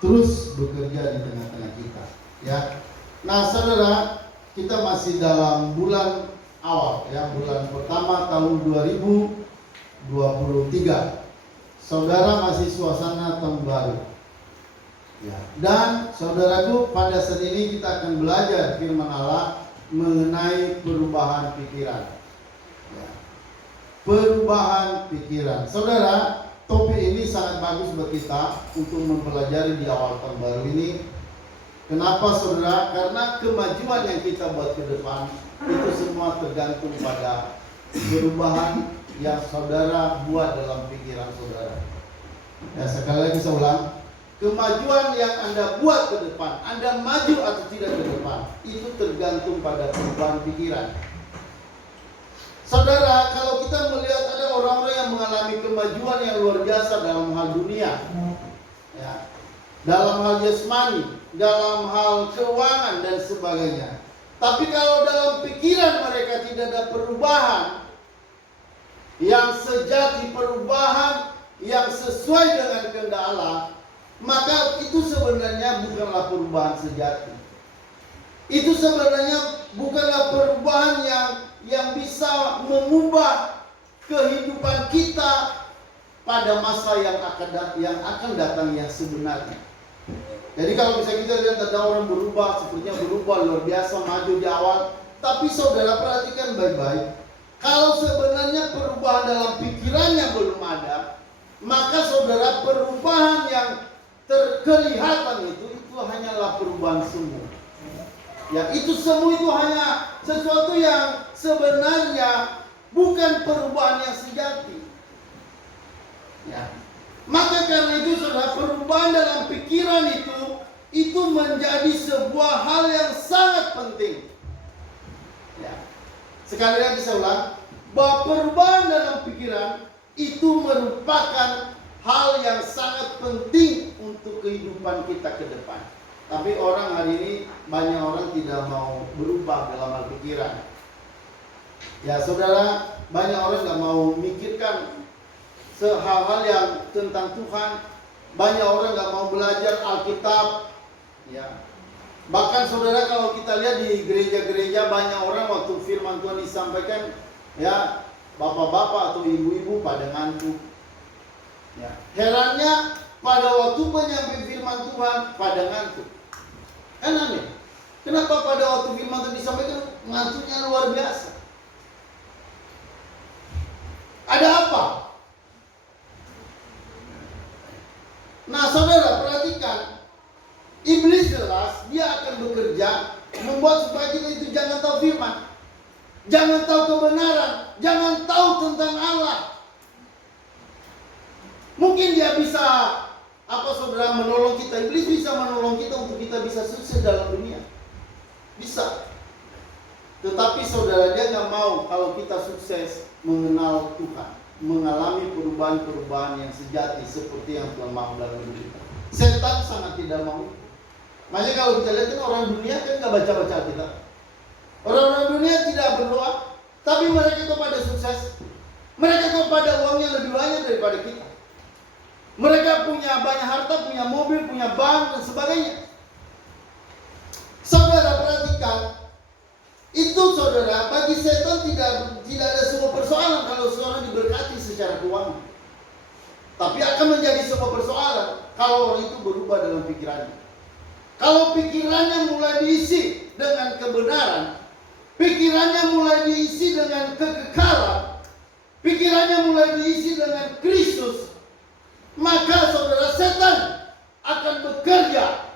terus bekerja di tengah-tengah kita, ya. Nah, saudara, kita masih dalam bulan awal, ya, bulan pertama tahun 2023. Saudara masih suasana tahun baru, ya. Dan saudaraku, pada saat ini kita akan belajar firman Allah mengenai perubahan pikiran, ya. Perubahan pikiran, saudara. Topik ini sangat bagus buat kita untuk mempelajari di awal tahun baru ini. Kenapa, saudara? Karena kemajuan yang kita buat ke depan itu semua tergantung pada perubahan yang saudara buat dalam pikiran saudara. Ya, sekali lagi saya ulang, kemajuan yang Anda buat ke depan, Anda maju atau tidak ke depan, itu tergantung pada perubahan pikiran. Saudara, kalau kita melihat ada orang-orang yang mengalami kemajuan yang luar biasa dalam hal dunia, ya, dalam hal jasmani, dalam hal keuangan dan sebagainya. Tapi kalau dalam pikiran mereka tidak ada perubahan yang sejati, perubahan yang sesuai dengan kehendak Allah, maka itu sebenarnya bukanlah perubahan sejati. Itu sebenarnya bukanlah perubahan yang bisa mengubah kehidupan kita pada masa yang akan datang yang sebenarnya. Jadi kalau bisa kita lihat ada orang berubah, sepertinya berubah luar biasa, maju di awal, tapi saudara perhatikan baik-baik, kalau sebenarnya perubahan dalam pikirannya belum ada, maka saudara perubahan yang terkelihatan itu hanyalah perubahan semu. Ya, itu semu itu hanya sesuatu yang sebenarnya bukan perubahan yang sejati. Ya. Maka karena itu saudara, perubahan dalam pikiran itu menjadi sebuah hal yang sangat penting. Ya. Sekali lagi saya ulang, bahwa perubahan dalam pikiran itu merupakan hal yang sangat penting untuk kehidupan kita ke depan. Tapi orang hari ini, banyak orang tidak mau berubah dalam hal pikiran. Ya saudara, banyak orang tidak mau memikirkan hal-hal yang tentang Tuhan. Banyak orang tidak mau belajar Alkitab, ya. Bahkan saudara, kalau kita lihat di gereja-gereja, banyak orang waktu firman Tuhan disampaikan, ya, bapak-bapak atau ibu-ibu pada ngantuk. Ya. Herannya pada waktu penyampaian firman Tuhan pada ngantuk. Kan aneh. Kenapa pada waktu firman Tuhan disampaikan ngantuknya luar biasa? Ada apa? Nah saudara perhatikan, iblis jelas dia akan bekerja membuat supaya kita itu jangan tahu firman, jangan tahu kebenaran, jangan tahu tentang Allah. Mungkin dia bisa saudara menolong kita, iblis bisa menolong kita untuk kita bisa sukses dalam dunia, bisa. Tetapi saudara, dia nggak mau kalau kita sukses mengenal Tuhan, mengalami perubahan-perubahan yang sejati seperti yang Tuhan mau dalam hidup kita. Setan sangat tidak mau. Makanya kalau kita lihat kan orang dunia kan nggak baca-baca kita. Orang-orang dunia tidak berdoa, tapi mereka itu pada sukses. Mereka itu pada uangnya lebih banyak daripada kita. Mereka punya banyak harta, punya mobil, punya bank dan sebagainya. Saudara perhatikan, itu saudara, bagi setan tidak ada sebuah persoalan kalau seorang diberkati secara keuangan. Tapi akan menjadi sebuah persoalan kalau orang itu berubah dalam pikirannya. Kalau pikirannya mulai diisi dengan kebenaran, pikirannya mulai diisi dengan kekekalan, pikirannya mulai diisi dengan Kristus, maka saudara, setan akan bekerja.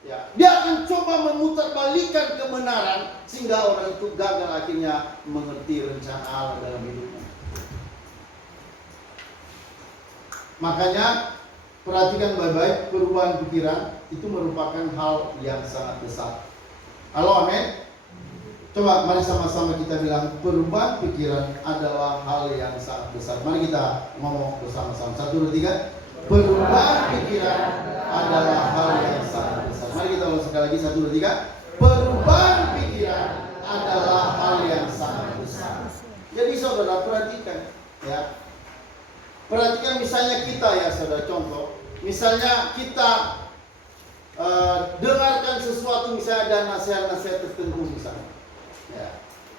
Ya, dia akan coba memutarbalikkan kebenaran sehingga orang itu gagal akhirnya mengerti rencana Allah dalam hidupnya. Makanya perhatikan baik-baik, perubahan pikiran itu merupakan hal yang sangat besar. Halo, amin. Coba mari sama-sama kita bilang, perubahan pikiran adalah hal yang sangat besar. Mari kita ngomong bersama-sama. 1, 2, 3. Perubahan pikiran adalah hal yang sangat besar. Mari kita ulang sekali lagi. 1, 2, 3. Perubahan pikiran adalah hal yang sangat besar. Jadi saudara perhatikan, ya. Perhatikan misalnya kita, ya saudara, contoh. Misalnya kita dengarkan sesuatu misalnya ada nasihat-nasihat tertentu misalnya. Ya.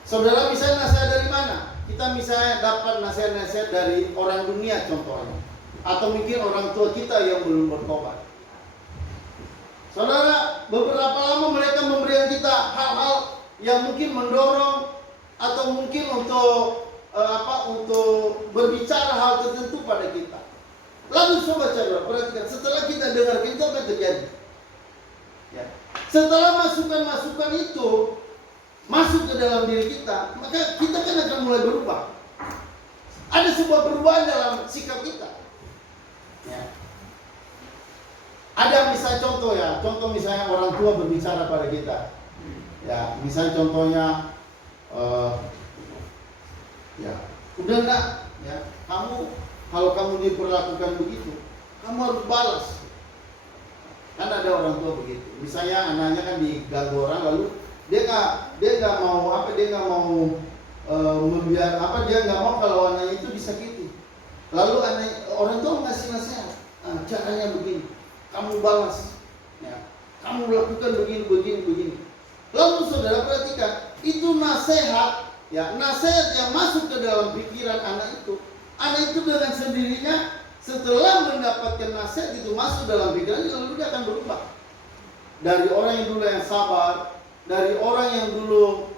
Saudara misalnya nasihat dari mana? Kita misalnya dapat nasihat-nasihat dari orang dunia contohnya, atau mungkin orang tua kita yang belum bertobat. Saudara, beberapa lama mereka memberikan kita hal-hal yang mungkin mendorong atau mungkin untuk untuk berbicara hal tertentu pada kita. Lalu sobat saudara, perhatikan, setelah kita dengarkan itu apa yang terjadi? Ya. Setelah masukan-masukan itu masuk ke dalam diri kita, maka kita kan akan mulai berubah. Ada sebuah perubahan dalam sikap kita. Ya. Ada misalnya contoh misalnya orang tua berbicara pada kita. Ya, misalnya contohnya, ya, udah enggak, ya, kalau kamu diperlakukan begitu, kamu harus balas. Kan ada orang tua begitu. Misalnya anaknya kan diganggu orang, lalu dia nggak mau dia nggak mau dia nggak mau kalau anaknya itu disakiti. Lalu orang tua ngasih nasihat, caranya begini, kamu balas, ya, kamu lakukan begini. Lalu saudara perhatikan, itu nasihat, ya, nasihat yang masuk ke dalam pikiran anak itu dengan sendirinya setelah mendapatkan nasihat itu masuk dalam pikirannya, lalu dia akan berubah. Dari orang yang dulu yang sabar, dari orang yang dulu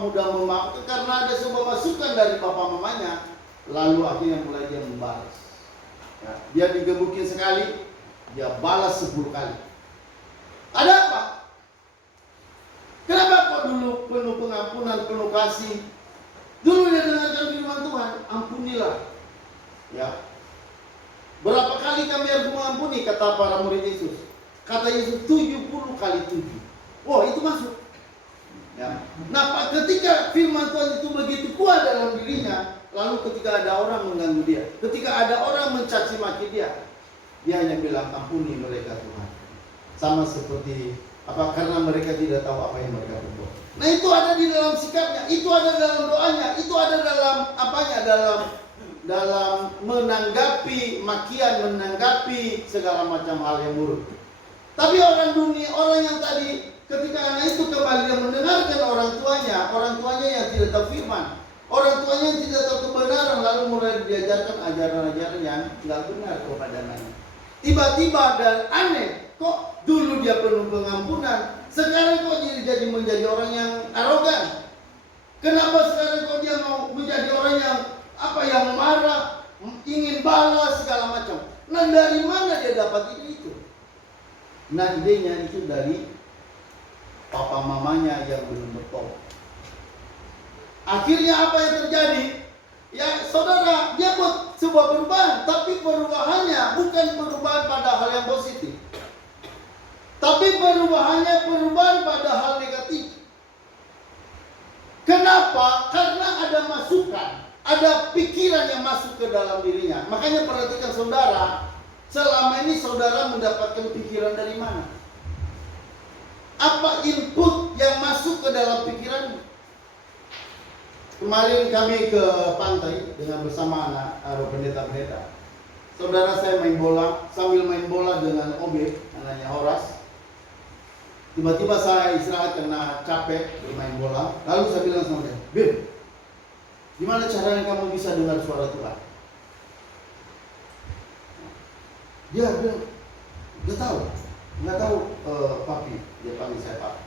mudah memaafkan karena ada sebuah masukan dari bapak mamanya, lalu akhirnya mulai dia membalas. Ya, dia digebukin sekali, dia balas 10 kali. Ada apa? Kenapa kok dulu penuh pengampunan, penuh kasih? Dulu dia dengarkan firman Tuhan, ampunilah. Ya. Berapa kali kami harus mengampuni, kata para murid Yesus? Kata Yesus 70 kali 7. Oh, itu masuk. Ya. Nah, ketika firman Tuhan itu begitu kuat dalam dirinya, lalu ketika ada orang mengganggu dia, ketika ada orang mencaci maki dia hanya bilang, ampuni mereka Tuhan. Sama seperti karena mereka tidak tahu apa yang mereka berbuat. Nah, itu ada di dalam sikapnya, itu ada dalam doanya, itu ada dalam dalam menanggapi makian, menanggapi segala macam hal yang buruk. Tapi orang dunia, orang yang tadi ketika anak itu kembali dia mendengarkan orang tuanya yang tidak tahu firman, orang tuanya yang tidak tahu kebenaran, lalu mulai diajarkan ajaran-ajaran yang tidak benar kepada anaknya. Tiba-tiba dan aneh, kok dulu dia penuh pengampunan, sekarang kok jadi menjadi orang yang arogan. Kenapa sekarang kok dia mau menjadi orang yang marah, ingin balas segala macam? Nah, dari mana dia dapat ide itu? Nah, idenya itu dari papa mamanya yang belum bertobat. Akhirnya apa yang terjadi? Ya saudara, dia buat sebuah perubahan, tapi perubahannya bukan perubahan pada hal yang positif, tapi perubahan pada hal negatif. Kenapa? Karena ada masukan, ada pikiran yang masuk ke dalam dirinya. Makanya perhatikan saudara, selama ini saudara mendapatkan pikiran dari mana? Apa input yang masuk ke dalam pikiran? Kemarin kami ke pantai dengan bersama anak pendeta-pendeta. Saudara, saya main bola, sambil main bola dengan Obe, anaknya Horas. Tiba-tiba saya istirahat karena capek bermain bola. Lalu saya bilang sama dia, "Bim, gimana caranya kamu bisa dengar suara Tuhan?" Dia bilang, nggak tahu papi. Dia panggil saya papi.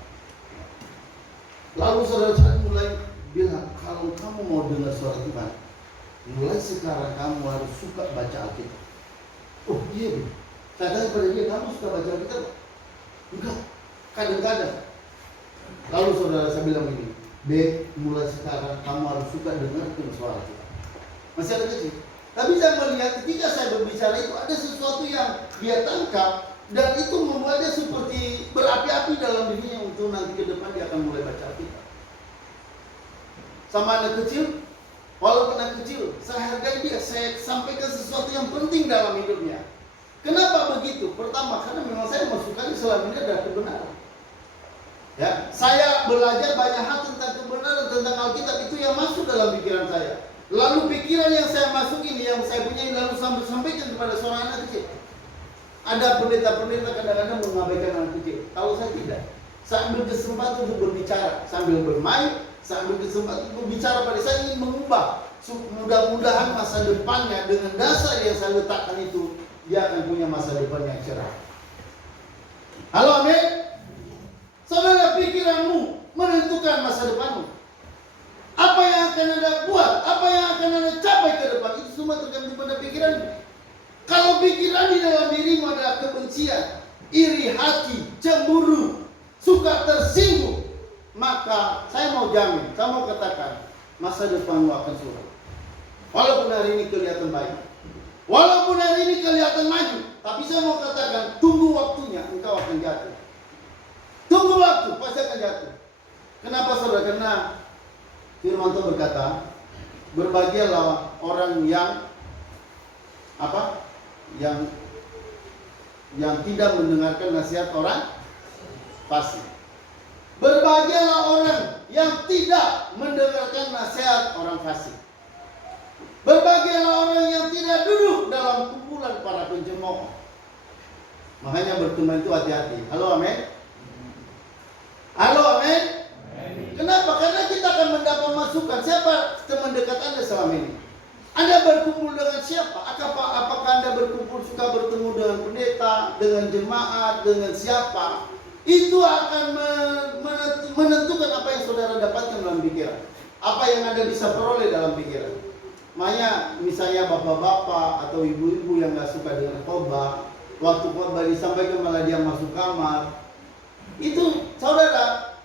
Lalu saudara saya mulai bilang, kalau kamu mau dengar suara Tuhan, mulai sekarang kamu harus suka baca Alkitab. Oh iya, Bim. Saya tanya pada dia, kamu suka baca Alkitab? Enggak, kadang-kadang. Lalu saudara saya bilang begini, B, mulai sekarang kamu harus suka dengar suara Tuhan. Masih ada kecil. Tapi saya melihat ketika saya berbicara itu ada sesuatu yang dia tangkap, dan itu membuatnya seperti berapi-api dalam dirinya untuk nanti ke depan dia akan mulai baca Alkitab. Sama anak kecil, walaupun anak kecil, saya hargai dia, saya sampaikan sesuatu yang penting dalam hidupnya. Kenapa begitu? Pertama, karena memang saya masukkan selama ini adalah kebenaran. Ya, saya belajar banyak hal tentang kebenaran, tentang Alkitab, itu yang masuk dalam pikiran saya. Lalu pikiran yang saya masukin, yang saya punya, lalu sampaikan kepada seorang anak kecil. Ada pendeta-pendeta kadang-kadang mengabaikan anak kecil. Kalau saya tidak. Saya ambil kesempatan untuk berbicara sambil bermain, saya ambil kesempatan untuk berbicara pada saya ingin mengubah. Mudah-mudahan masa depannya dengan dasar yang saya letakkan itu, dia akan punya masa depan yang cerah. Halo, amin. Saudara, pikiranmu menentukan masa depanmu. Apa yang akan Anda buat, apa yang akan Anda capai ke depan, itu semua tergantung pada pikiranmu. Kalau pikiran di dalam dirimu adalah kebencian, iri hati, cemburu, suka tersinggung, maka saya mau jamin, saya mau katakan, masa depanmu akan suram. Walaupun hari ini kelihatan baik, walaupun hari ini kelihatan maju, tapi saya mau katakan, tunggu waktunya, engkau akan jatuh. Tunggu waktu, pasti akan jatuh. Kenapa saudara? Karena Firman Tuhan berkata, berbahagialah orang yang apa? Yang tidak mendengarkan nasihat orang fasik. Berbahagialah orang yang tidak mendengarkan nasihat orang fasik. Berbahagialah orang yang tidak duduk dalam kumpulan para pencemooh. Makanya berteman itu hati-hati. Halo, amin. Halo, amin. Kenapa? Karena kita akan mendapat masukan. Siapa teman dekat Anda selama ini? Anda berkumpul dengan siapa? Apakah Anda suka bertemu dengan pendeta, dengan jemaat, dengan siapa? Itu akan menentukan apa yang saudara dapatkan dalam pikiran. Apa yang Anda bisa peroleh dalam pikiran. Makanya misalnya bapak-bapak atau ibu-ibu yang gak suka dengan khotbah, waktu khotbah disampaikan malah dia masuk kamar. Itu saudara,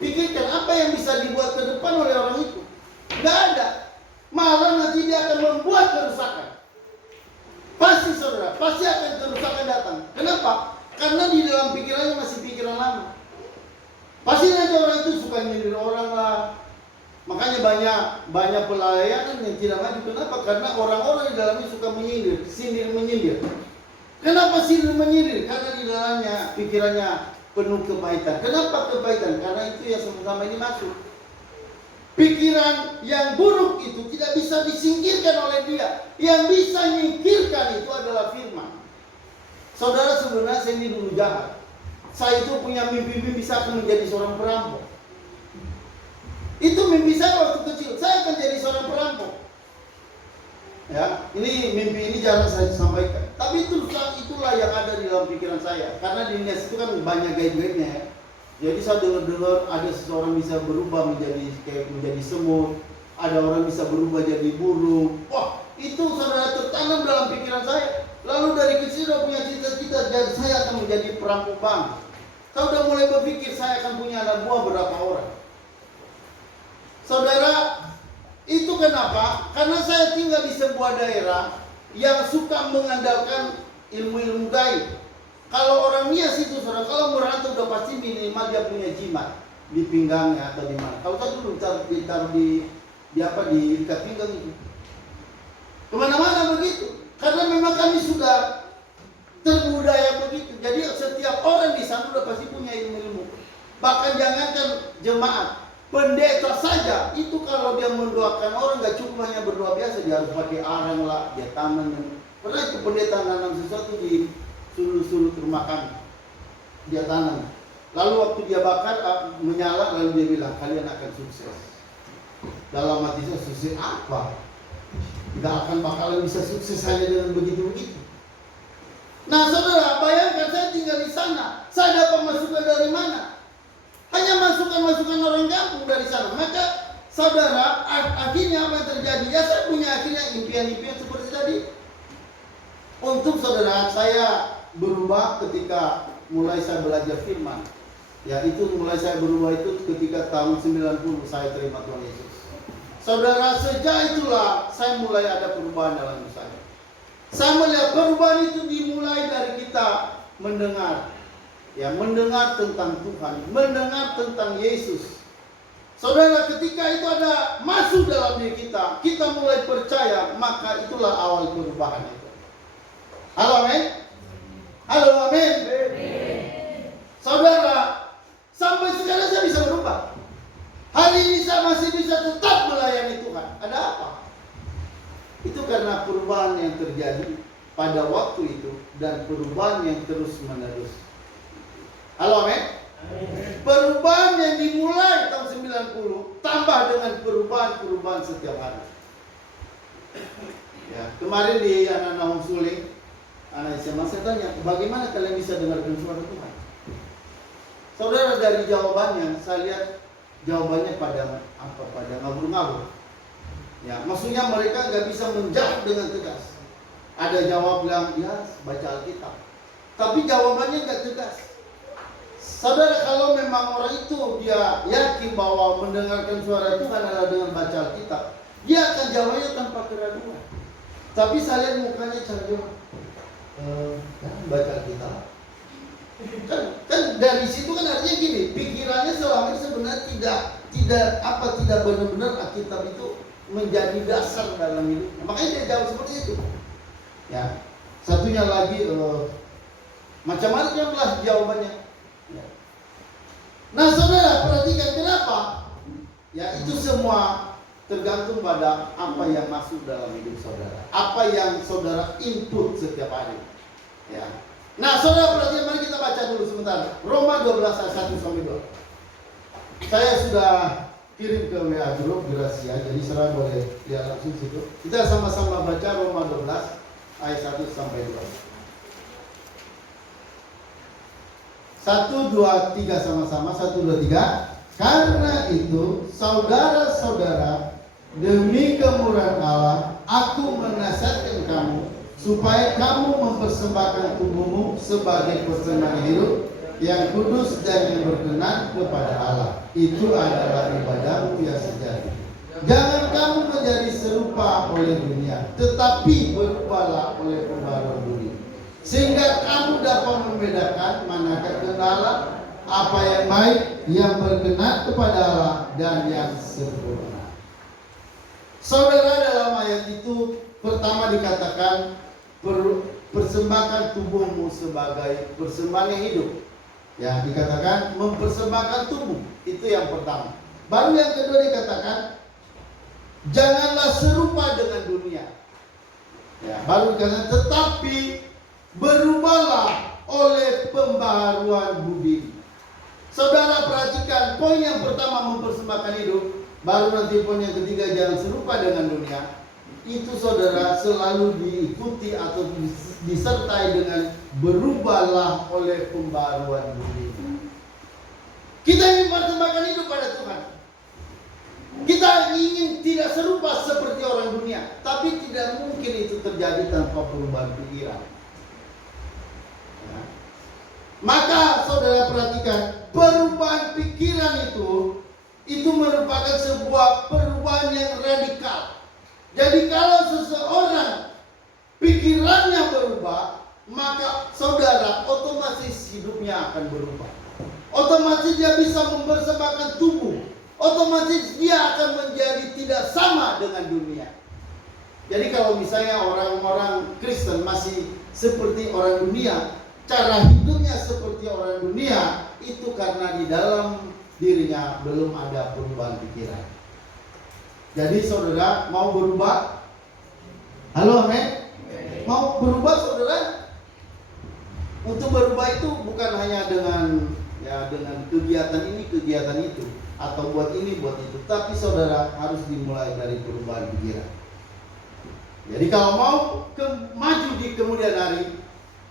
pikirkan apa yang bisa dibuat ke depan oleh orang itu. Gak ada. Malah nanti dia akan membuat kerusakan. Pasti saudara, pasti akan kerusakan datang. Kenapa? Karena di dalam pikirannya masih pikiran lama. Pasti nanti orang itu suka nyindir orang lah. Makanya banyak pelayanan yang tidak maju. Kenapa? Karena orang-orang di dalamnya suka menyindir, menyindir. Kenapa sindir menyindir? Karena di dalamnya pikirannya penuh kepahitan. Kenapa kepahitan? Karena itu yang sama-sama ini masuk. Pikiran yang buruk itu tidak bisa disingkirkan oleh dia. Yang bisa menyingkirkan itu adalah firman. Saudara, sebenarnya saya ini dulu jahat. Saya itu punya mimpi-mimpi saya akan menjadi seorang perampok. Itu mimpi saya waktu kecil. Saya akan jadi seorang perampok. Ya, ini mimpi ini jarang saya sampaikan. Tapi itulah yang ada di dalam pikiran saya. Karena di Indonesia itu kan banyak gaib-gaibnya ya. Jadi saya dengar ada seseorang bisa berubah menjadi semut, ada orang bisa berubah jadi burung. Wah, itu saudara tertanam dalam pikiran saya. Lalu dari kecil sudah punya cita-cita, jadi saya akan menjadi perampok bank. Saya sudah mulai berpikir saya akan punya anak buah berapa orang. Saudara, itu kenapa? Karena saya tinggal di sebuah daerah yang suka mengandalkan ilmu-ilmu gaib. Kalau orang Nias itu saudara, kalau merantau udah pasti minimal dia punya jimat di pinggangnya atau di mana. Kalau saya dulu ditaruh di ikat pinggang itu. Kemana-mana begitu. Karena memang kami sudah terbudaya begitu. Jadi setiap orang di sana udah pasti punya ilmu-ilmu. Bahkan jangankan jemaat, pendeta saja itu kalau dia mendoakan orang gak cukup hanya berdoa biasa, dia harus pakai arang lah, dia tanam. Pernah itu pendeta nanam sesuatu di sulur-sulur rumah kami, dia tanam. Lalu waktu dia bakar menyala, lalu dia bilang kalian akan sukses. Dalam hati saya, sukses apa? Gak akan bakalan bisa sukses hanya dengan begitu-begitu. Nah saudara, bayangkan saya tinggal di sana, saya dapat masukan dari mana? Hanya masukan-masukan orang kampung dari sana. Maka saudara, akhirnya apa yang terjadi? Ya saya punya akhirnya impian-impian seperti tadi. Untuk saudara, saya berubah ketika mulai saya belajar firman. Ya itu mulai saya berubah itu ketika tahun 90 saya terima Tuhan Yesus. Saudara, sejak itulah saya mulai ada perubahan dalam hidup saya. Saya melihat perubahan itu dimulai dari kita mendengar. Ya, mendengar tentang Tuhan, mendengar tentang Yesus. Saudara, ketika itu ada masuk dalam diri kita, kita mulai percaya, maka itulah awal perubahan itu. Halo, amin? Halo, amin? Saudara, sampai sekarang saya bisa berubah. Hari ini saya masih bisa tetap melayani Tuhan. Ada apa? Itu karena perubahan yang terjadi pada waktu itu dan perubahan perubahan yang terus menerus. Halo, amin? Perubahan yang dimulai tahun 90 tambah dengan perubahan setiap hari. Ya, kemarin di anak-anak homeschooling, anak SMA saya tanya, bagaimana kalian bisa dengarkan suara Tuhan? Saudara, dari jawabannya saya lihat jawabannya pada ngabur-ngabur. Ya, maksudnya mereka nggak bisa menjawab dengan tegas. Ada jawab bilang, ya baca Alkitab. Tapi jawabannya nggak tegas. Saudara, kalau memang orang itu dia yakin bahwa mendengarkan suara Tuhan adalah dengan baca Alkitab, dia akan jawabnya tanpa keraguan. Tapi saya lihat mukanya canggung. Baca Alkitab. Kan dari situ kan artinya gini, pikirannya selama ini sebenarnya tidak benar-benar Alkitab itu menjadi dasar dalam hidup. Makanya dia jawab seperti itu. Ya, satunya lagi macam-macam lah jawabannya. Ya. Nah, saudara perhatikan kenapa? Ya, itu semua tergantung pada apa yang masuk dalam hidup saudara, apa yang saudara input setiap hari. Ya. Nah, saudara perhatikan, mari kita baca dulu sebentar. Roma 12 ayat 1 sampai 2. Saya sudah kirim ke WA grup Gracia, jadi saudara boleh lihat langsung situ. Kita sama-sama baca Roma 12 ayat 1 sampai 2. 1, 2, 3 sama-sama. 1, 2, 3. Karena itu, saudara-saudara, demi kemurahan Allah, aku menasihatkan kamu supaya kamu mempersembahkan tubuhmu sebagai persembahan hidup yang kudus dan yang berkenan kepada Allah. Itu adalah ibadahmu yang sejati. Jangan kamu menjadi serupa oleh dunia, tetapi berubahlah oleh pembaharuan budi, sehingga kamu dapat membedakan manakah kenalan apa yang baik, yang berkenan kepada Allah, dan yang sempurna. Saudara, dalam ayat itu pertama dikatakan persembahkan tubuhmu sebagai persembahan yang hidup. Ya, dikatakan mempersembahkan tubuh, itu yang pertama. Baru yang kedua dikatakan janganlah serupa dengan dunia. Ya, baru dikatakan tetapi berubahlah oleh pembaharuan budi. Saudara perhatikan, poin yang pertama mempersembahkan hidup, baru nanti poin yang ketiga jangan serupa dengan dunia. Itu saudara selalu diikuti atau disertai dengan berubahlah oleh pembaharuan budi. Kita ingin mempersembahkan hidup pada Tuhan. Kita ingin tidak serupa seperti orang dunia, tapi tidak mungkin itu terjadi tanpa perubahan pikiran. Ya. Maka saudara perhatikan, perubahan pikiran itu merupakan sebuah perubahan yang radikal. Jadi kalau seseorang pikirannya berubah, maka saudara otomatis hidupnya akan berubah. Otomatis dia bisa mempersembahkan tubuh. Otomatis dia akan menjadi tidak sama dengan dunia. Jadi kalau misalnya orang-orang Kristen masih seperti orang dunia, cara hidupnya seperti orang dunia, itu karena di dalam dirinya belum ada perubahan pikiran. Jadi saudara mau berubah? Halo, amin? Mau berubah saudara? Untuk berubah itu bukan hanya dengan kegiatan ini, kegiatan itu, atau buat ini, buat itu. Tapi saudara harus dimulai dari perubahan pikiran. Jadi kalau mau maju di kemudian hari,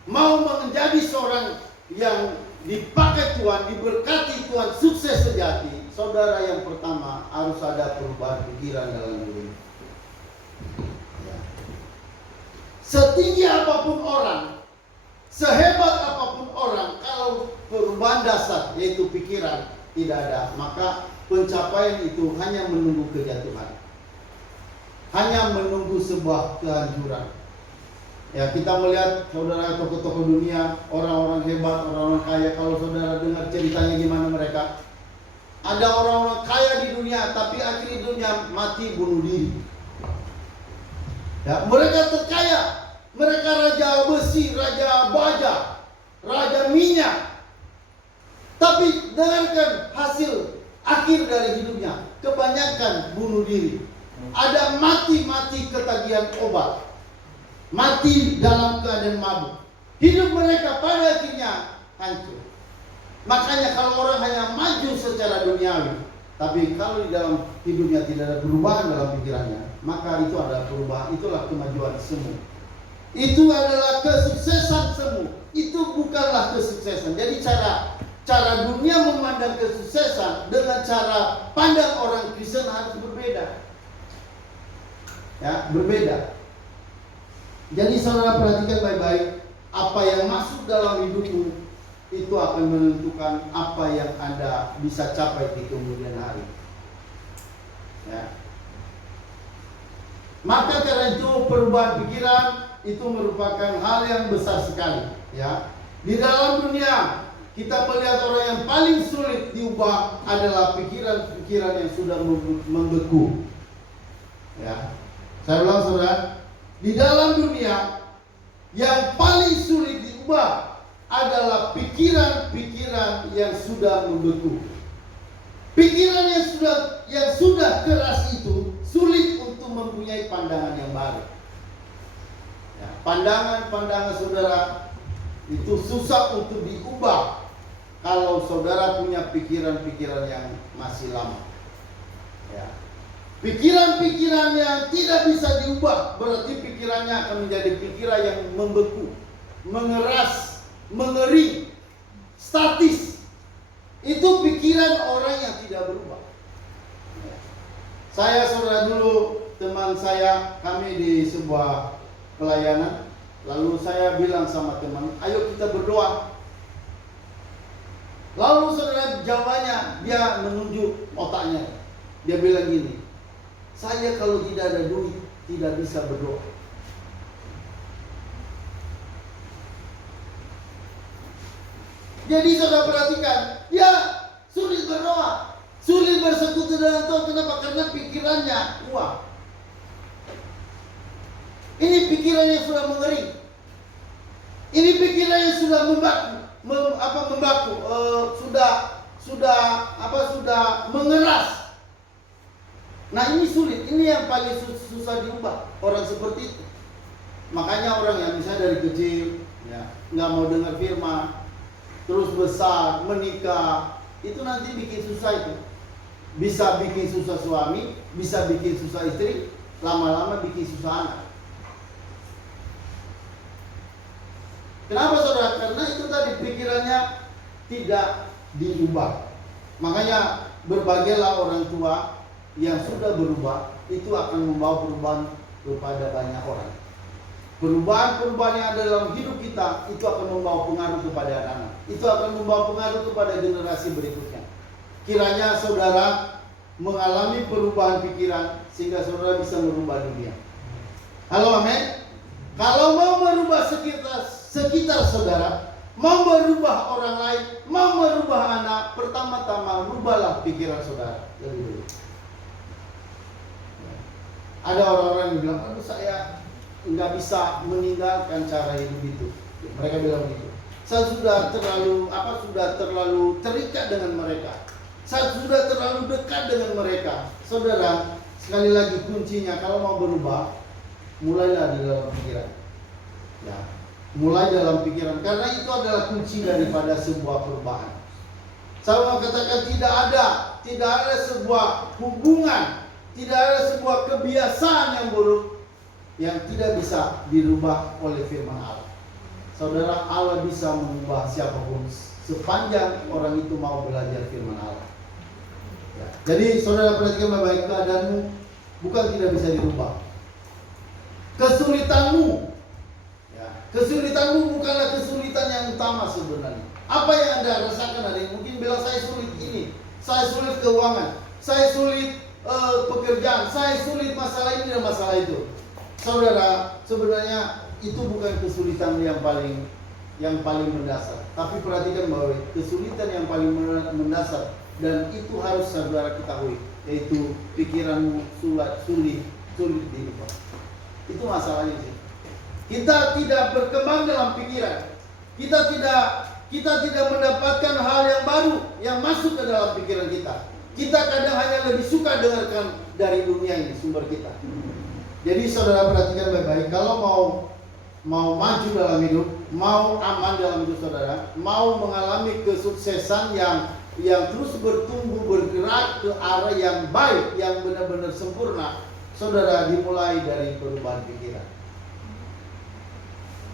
mau menjadi seorang yang dipakai Tuhan, diberkati Tuhan, sukses sejati, saudara yang pertama harus ada perubahan pikiran dalam diri. Ya. Setinggi apapun orang, sehebat apapun orang, kalau perubahan dasar yaitu pikiran tidak ada, maka pencapaian itu hanya menunggu kejatuhan, hanya menunggu sebuah kehancuran. Ya, kita melihat saudara tokoh-tokoh dunia, orang-orang hebat, orang-orang kaya. Kalau saudara dengar ceritanya gimana mereka, ada orang-orang kaya di dunia, tapi akhir hidupnya mati bunuh diri. Ya, mereka terkaya, mereka raja besi, raja baja, raja minyak. Tapi dengarkan hasil akhir dari hidupnya, kebanyakan bunuh diri. Ada mati ketagihan obat, mati dalam keadaan mabuk. hidup mereka pada akhirnya hancur. Makanya kalau orang hanya maju secara duniawi, tapi kalau di dalam hidupnya tidak ada perubahan dalam pikirannya, maka itu adalah perubahan, itulah kemajuan semu. Itu adalah kesuksesan semu. Itu bukanlah kesuksesan. Jadi cara dunia memandang kesuksesan dengan cara pandang orang Kristen harus berbeda. Ya, berbeda. Jadi saudara perhatikan baik-baik, apa yang masuk dalam hidupmu itu akan menentukan apa yang Anda bisa capai di kemudian hari. Ya. Maka karena itu perubahan pikiran itu merupakan hal yang besar sekali. Ya. Di dalam dunia kita melihat orang yang paling sulit diubah adalah pikiran-pikiran yang sudah membeku. Ya. Saya ulang saudara, di dalam dunia yang paling sulit diubah adalah pikiran-pikiran yang sudah membeku. Pikiran yang sudah keras itu sulit untuk mempunyai pandangan yang baru. Ya, pandangan saudara itu susah untuk diubah kalau saudara punya pikiran-pikiran yang masih lama. Ya. Pikiran-pikiran yang tidak bisa diubah berarti pikirannya akan menjadi pikiran yang membeku, mengeras, mengering, statis. Itu pikiran orang yang tidak berubah. Saya saudara dulu, teman saya, kami di sebuah pelayanan, lalu saya bilang sama teman, ayo kita berdoa. Lalu saudara jawabannya, dia menunjuk otaknya. Dia bilang gini, saya kalau tidak ada duit tidak bisa berdoa. Jadi saudara perhatikan, dia sulit berdoa, sulit bersekutu dengan Tuhan. Kenapa? Karena pikirannya uang. Ini pikiran yang sudah mengering. Ini pikiran yang sudah sudah mengeras. Nah ini sulit, ini yang paling susah diubah orang seperti itu. Makanya orang yang misalnya dari kecil ya nggak mau dengar firman, terus besar, menikah, itu nanti bikin susah itu. Bisa bikin susah suami, bisa bikin susah istri, lama-lama bikin susah anak. Kenapa saudara? Karena itu tadi pikirannya tidak diubah. Makanya berbahagialah orang tua yang sudah berubah, itu akan membawa perubahan kepada banyak orang. Perubahan-perubahan yang ada dalam hidup kita itu akan membawa pengaruh kepada anak-anak. Itu akan membawa pengaruh kepada generasi berikutnya. Kiranya saudara mengalami perubahan pikiran sehingga saudara bisa merubah dunia. Halo, amin. Kalau mau merubah sekitar saudara, mau merubah orang lain, mau merubah anak, pertama-tama rubahlah pikiran saudara lebih dulu. Ada orang-orang yang bilang, aduh saya nggak bisa meninggalkan cara hidup itu. Mereka bilang begitu. Saya sudah terlalu terikat dengan mereka. Saya sudah terlalu dekat dengan mereka. Saudara, sekali lagi kuncinya kalau mau berubah, mulailah di dalam pikiran. Ya, mulai dalam pikiran. Karena itu adalah kunci daripada sebuah perubahan. Saya mau katakan tidak ada sebuah hubungan, tidak ada sebuah kebiasaan yang buruk yang tidak bisa dirubah oleh firman Allah. Saudara, Allah bisa mengubah siapapun sepanjang orang itu mau belajar firman Allah. Ya. Jadi saudara perhatikan baik-baik, keadaanmu bukan tidak bisa dirubah. Kesulitanmu bukanlah kesulitan yang utama sebenarnya. Apa yang Anda rasakan hari ini? Mungkin bilang saya sulit ini, saya sulit keuangan, saya sulit pekerjaan, saya sulit masalah ini dan masalah itu. Saudara, sebenarnya itu bukan kesulitan yang paling mendasar. Tapi perhatikan bahwa kesulitan yang paling mendasar dan itu harus saudara ketahui, yaitu pikiranmu sulit diubah. Itu masalahnya sih. Kita tidak berkembang dalam pikiran. Kita tidak mendapatkan hal yang baru yang masuk ke dalam pikiran kita. Kita kadang hanya lebih suka dengarkan dari dunia ini sumber kita. Jadi saudara perhatikan baik-baik, kalau mau mau maju dalam hidup, mau aman dalam hidup saudara, mau mengalami kesuksesan yang terus bertumbuh bergerak ke arah yang baik, yang benar-benar sempurna, saudara, dimulai dari perubahan pikiran.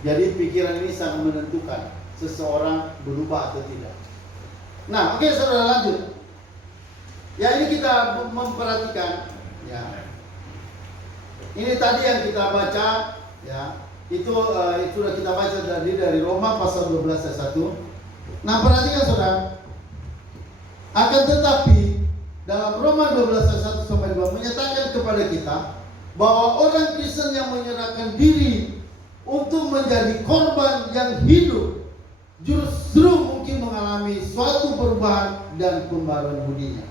Jadi pikiran ini sangat menentukan seseorang berubah atau tidak. Nah, oke saudara, lanjut. Ya, ini kita memperhatikan ya. Ini tadi yang kita baca ya. Itu sudah kita baca dari Roma pasal 12 ayat 1. Nah, perhatikan saudara. Akan tetapi dalam Roma 12 ayat 1 sampai 2 menyatakan kepada kita bahwa orang Kristen yang menyerahkan diri untuk menjadi korban yang hidup justru mungkin mengalami suatu perubahan dan pembaruan budinya.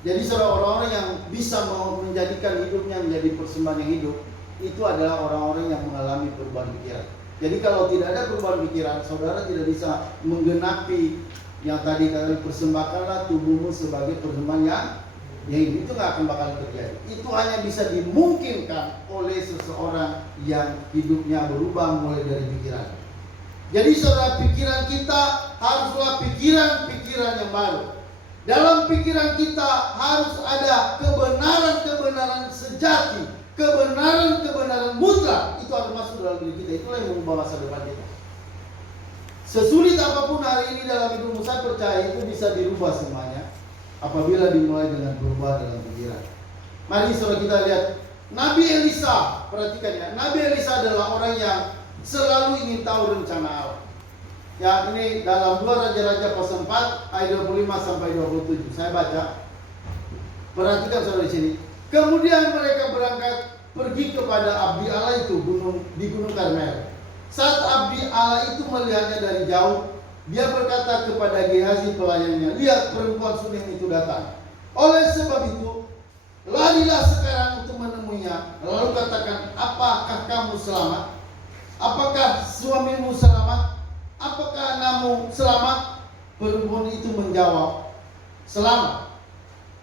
Jadi orang-orang yang bisa menjadikan hidupnya menjadi persembahan yang hidup, itu adalah orang-orang yang mengalami perubahan pikiran. Jadi kalau tidak ada perubahan pikiran, saudara tidak bisa menggenapi yang tadi persembahkanlah tubuhmu sebagai persembahan yang hidup. Itu nggak akan bakal terjadi. Itu hanya bisa dimungkinkan oleh seseorang yang hidupnya berubah mulai dari pikiran. Jadi saudara, pikiran kita haruslah pikiran-pikiran yang baru. Dalam pikiran kita harus ada kebenaran-kebenaran sejati, kebenaran-kebenaran mutlak. Itu harus masuk dalam diri kita. Itulah yang mengubah masa depan kita. Sesulit apapun hari ini dalam hidupmu, saya percaya itu bisa dirubah semuanya apabila dimulai dengan berubah dalam pikiran. Mari saudara kita lihat Nabi Elisa. Perhatikan ya, Nabi Elisa adalah orang yang selalu ingin tahu rencana Allah. Ya, ini dalam 2 Raja-Raja pasal 4 ayat 25 sampai 27. Saya baca. Perhatikan saudara di sini. Kemudian mereka berangkat pergi kepada abdi Allah itu di Gunung Karmel. Saat abdi Allah itu melihatnya dari jauh, dia berkata kepada Gehazi pelayannya, "Lihat, perempuan Sunem itu datang. Oleh sebab itu, larilah sekarang untuk menemuinya. Lalu katakan, apakah kamu selamat? Apakah suamimu selamat? Apakah anakmu selamat?" Perempuan itu menjawab, "Selamat."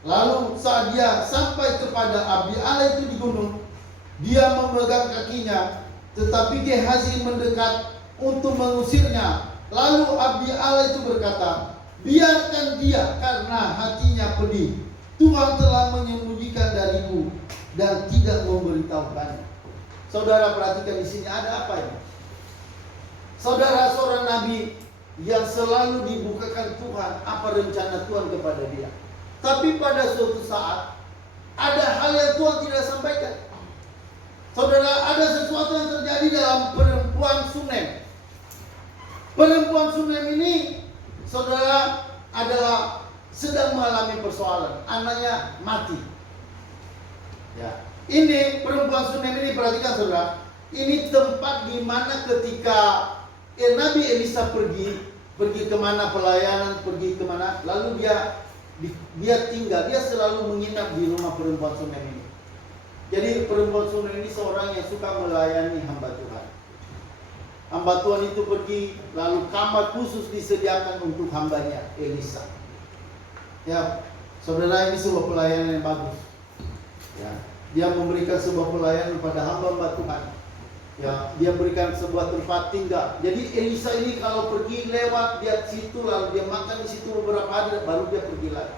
Lalu saat dia sampai kepada abdi Allah itu di gunung, dia memegang kakinya, tetapi Gehazi mendekat untuk mengusirnya. Lalu abdi Allah itu berkata, "Biarkan dia, karena hatinya pedih. Tuhan telah menyembunyikan dariku dan tidak memberitahukannya." Saudara, perhatikan di sini ada apa ini? Saudara, seorang nabi yang selalu dibukakan Tuhan apa rencana Tuhan kepada dia. Tapi pada suatu saat ada hal yang Tuhan tidak sampaikan. Saudara, ada sesuatu yang terjadi dalam perempuan Sunem. Perempuan Sunem ini, saudara, adalah sedang mengalami persoalan. Anaknya mati. Ya. Ini perempuan Sunem ini, perhatikan saudara. Ini tempat di mana ketika Nabi Elisa pergi kemana pelayanan, pergi kemana, lalu dia tinggal, dia selalu menginap di rumah perempuan Sunem ini. Jadi perempuan Sunem ini seorang yang suka melayani hamba Tuhan. Hamba Tuhan itu pergi, lalu kamar khusus disediakan untuk hambanya Elisa. Ya, saudara, ini sebuah pelayanan yang bagus. Ya, dia memberikan sebuah pelayanan pada hamba-hamba Tuhan. Ya, dia berikan sebuah tempat tinggal. Jadi Elisa ini kalau pergi lewat dia situ, lalu dia makan di situ beberapa hari, baru dia pergi lagi.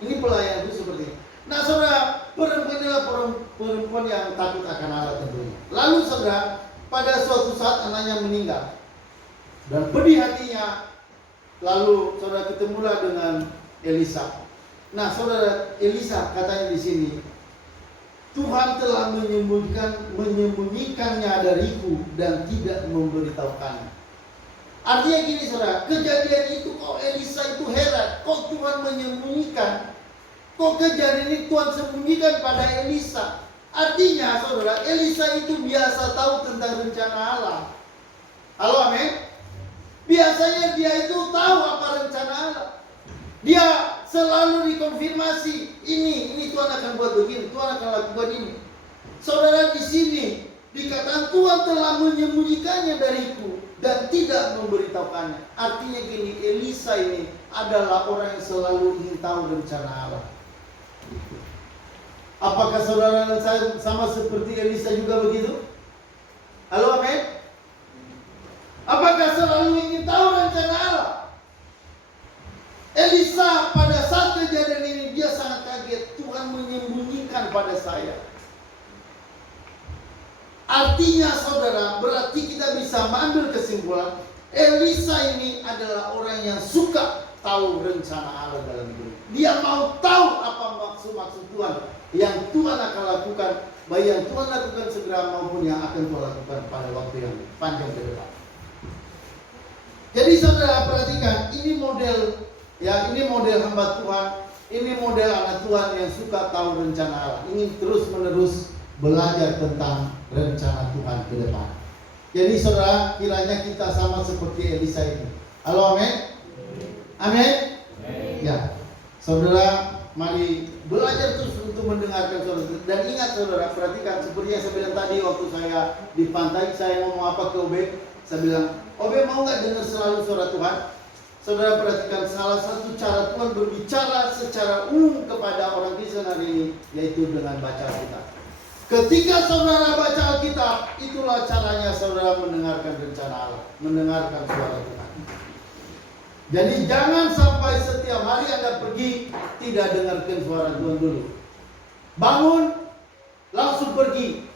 Ini pelayanan itu seperti ini. Nah saudara, perempuan adalah perempuan yang takut akan Allah tentunya. Lalu saudara, pada suatu saat anaknya meninggal dan pedih hatinya. Lalu saudara ketemulah dengan Elisa. Nah saudara, Elisa katanya di sini, "Tuhan telah menyembunyikannya dariku dan tidak memberitahukannya." Artinya gini saudara, kejadian itu kok Elisa itu heran, kok Tuhan menyembunyikan, kok kejadian ini Tuhan sembunyikan pada Elisa. Artinya saudara, Elisa itu biasa tahu tentang rencana Allah. Halo, amin. Biasanya dia itu tahu apa rencana Allah. Dia selalu dikonfirmasi, ini Tuhan akan buat begini, Tuhan akan lakukan ini. Saudara, di sini dikatakan Tuhan telah menyembunyikannya dariku dan tidak memberitahukannya. Artinya gini, Elisa ini adalah orang yang selalu ingin tahu rencana Allah. Apakah saudara dan saya sama seperti Elisa juga begitu? Halo, amin. Apakah selalu ingin tahu rencana Allah? Elisa pada saat kejadian ini dia sangat kaget. Tuhan menyembunyikan pada saya. Artinya saudara, berarti kita bisa mengambil kesimpulan Elisa ini adalah orang yang suka tahu rencana Allah dalam hidup. Dia mau tahu apa maksud Tuhan, yang Tuhan akan lakukan, baik yang Tuhan lakukan segera maupun yang akan Tuhan lakukan pada waktu yang panjang ke depan. Jadi saudara perhatikan, ini model hamba Tuhan, ini model anak Tuhan yang suka tahu rencana Allah, ingin terus menerus belajar tentang rencana Tuhan ke depan. Jadi saudara, kiranya kita sama seperti Elisa ini. Halo, amin? Amin? Ya, saudara, mari belajar terus untuk mendengarkan saudara. Dan ingat saudara, perhatikan seperti yang saya bilang tadi waktu saya di pantai, saya ngomong apa ke Obe, saya bilang, Obe mau nggak dengar selalu suara Tuhan? Saudara perhatikan, salah satu cara Tuhan berbicara secara umum kepada orang Kristen hari ini, yaitu dengan baca Alkitab. Ketika saudara baca Alkitab, itulah caranya saudara mendengarkan rencana Allah, mendengarkan suara Tuhan. Jadi jangan sampai setiap hari Anda pergi tidak dengarkan suara Tuhan dulu. Bangun, langsung pergi.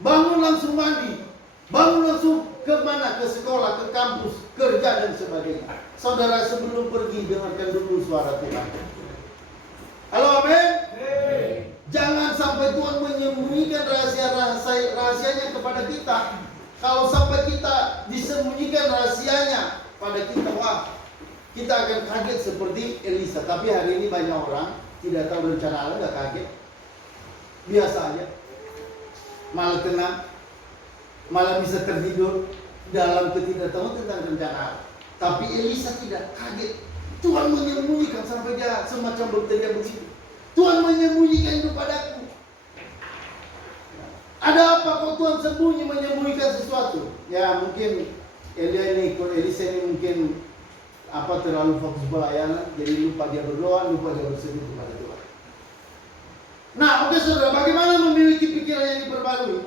Bangun langsung mandi. Bangun langsung ke mana? Ke sekolah, ke kampus, kerja dan sebagainya. Saudara sebelum pergi dengarkan dulu suara Tuhan. Halo, amin? Jangan sampai Tuhan menyembunyikan rahasianya kepada kita. Kalau sampai kita disembunyikan rahasianya pada kita, wah, kita akan kaget seperti Elisa. Tapi hari ini banyak orang tidak tahu rencana Allah, nggak kaget, biasa aja, malah tenang, malah bisa tertidur dalam ketidaktahuan tentang rencana Allah. Tapi Elisa tidak kaget. Tuhan menyembunyikan sampai dia semacam berteriak begitu. Tuhan menyembunyikan itu padaku. Ada apa kok Tuhan menyembunyikan sesuatu? Ya mungkin Elisa ini mungkin terlalu fokus pelayanan, jadi lupa dia berdoa, lupa dia berseru kepada Tuhan. Nah, oke saudara, bagaimana memiliki pikiran yang diperbarui?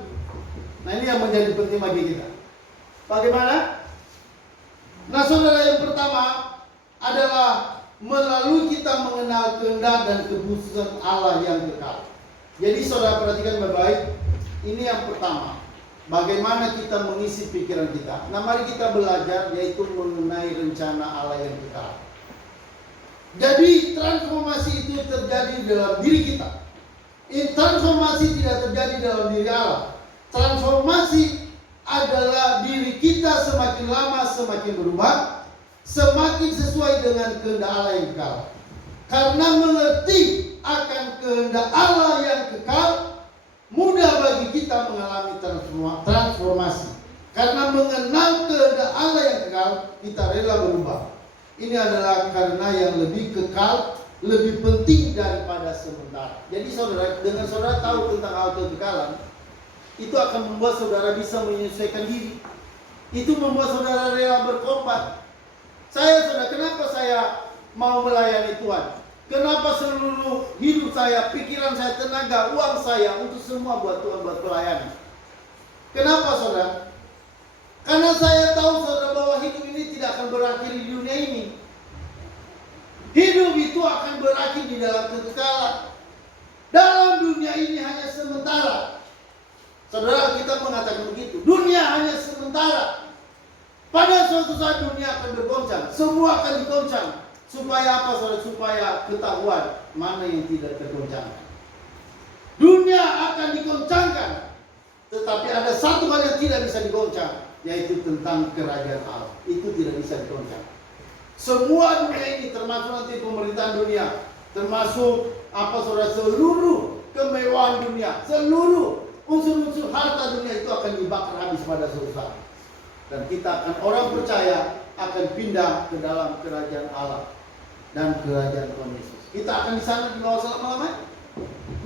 Nah, ini yang menjadi penting bagi kita. Bagaimana? Nah, saudara, yang pertama adalah melalui kita mengenal kehendak dan keputusan Allah yang kekal. Jadi saudara perhatikan baik-baik. Ini yang pertama, bagaimana kita mengisi pikiran kita. Nah mari kita belajar, yaitu mengenai rencana Allah yang kekal. Jadi transformasi itu terjadi dalam diri kita. Transformasi tidak terjadi dalam diri Allah. Transformasi adalah diri kita semakin lama semakin berubah, semakin sesuai dengan kehendak Allah yang kekal. Karena mengerti akan kehendak Allah yang kekal, mudah bagi kita mengalami transformasi. Karena mengenal kehendak Allah yang kekal, kita rela berubah. Ini adalah karena yang lebih kekal, lebih penting daripada sementara. Jadi saudara, dengan saudara tahu tentang hal kekekalan, itu akan membuat saudara bisa menyesuaikan diri. Itu membuat saudara rela berkorban. Saudara, kenapa saya mau melayani Tuhan? Kenapa seluruh hidup saya, pikiran saya, tenaga, uang saya untuk semua buat Tuhan, buat pelayanan? Kenapa saudara? Karena saya tahu saudara bahwa hidup ini tidak akan berakhir di dunia ini. Hidup itu akan berakhir di dalam kekekalan. Dalam dunia ini hanya sementara. Saudara, kita mengatakan begitu. Dunia hanya sementara. Pada suatu saat dunia akan bergoncang, semua akan digoncang. Supaya apa saudara? Supaya ketahuan mana yang tidak tergoncangkan. Dunia akan digoncangkan, tetapi ada satu hal yang tidak bisa digoncang, yaitu tentang kerajaan Allah. Itu tidak bisa digoncang. Semua dunia ini, termasuk nanti pemerintahan dunia, termasuk saudara, seluruh kemewahan dunia, seluruh unsur-unsur harta dunia itu akan dibakar habis pada suatu saat. Dan kita akan, orang percaya akan pindah ke dalam kerajaan Allah dan kerajaan Tuhan Yesus. Kita akan di sana di bawah selama-lamanya.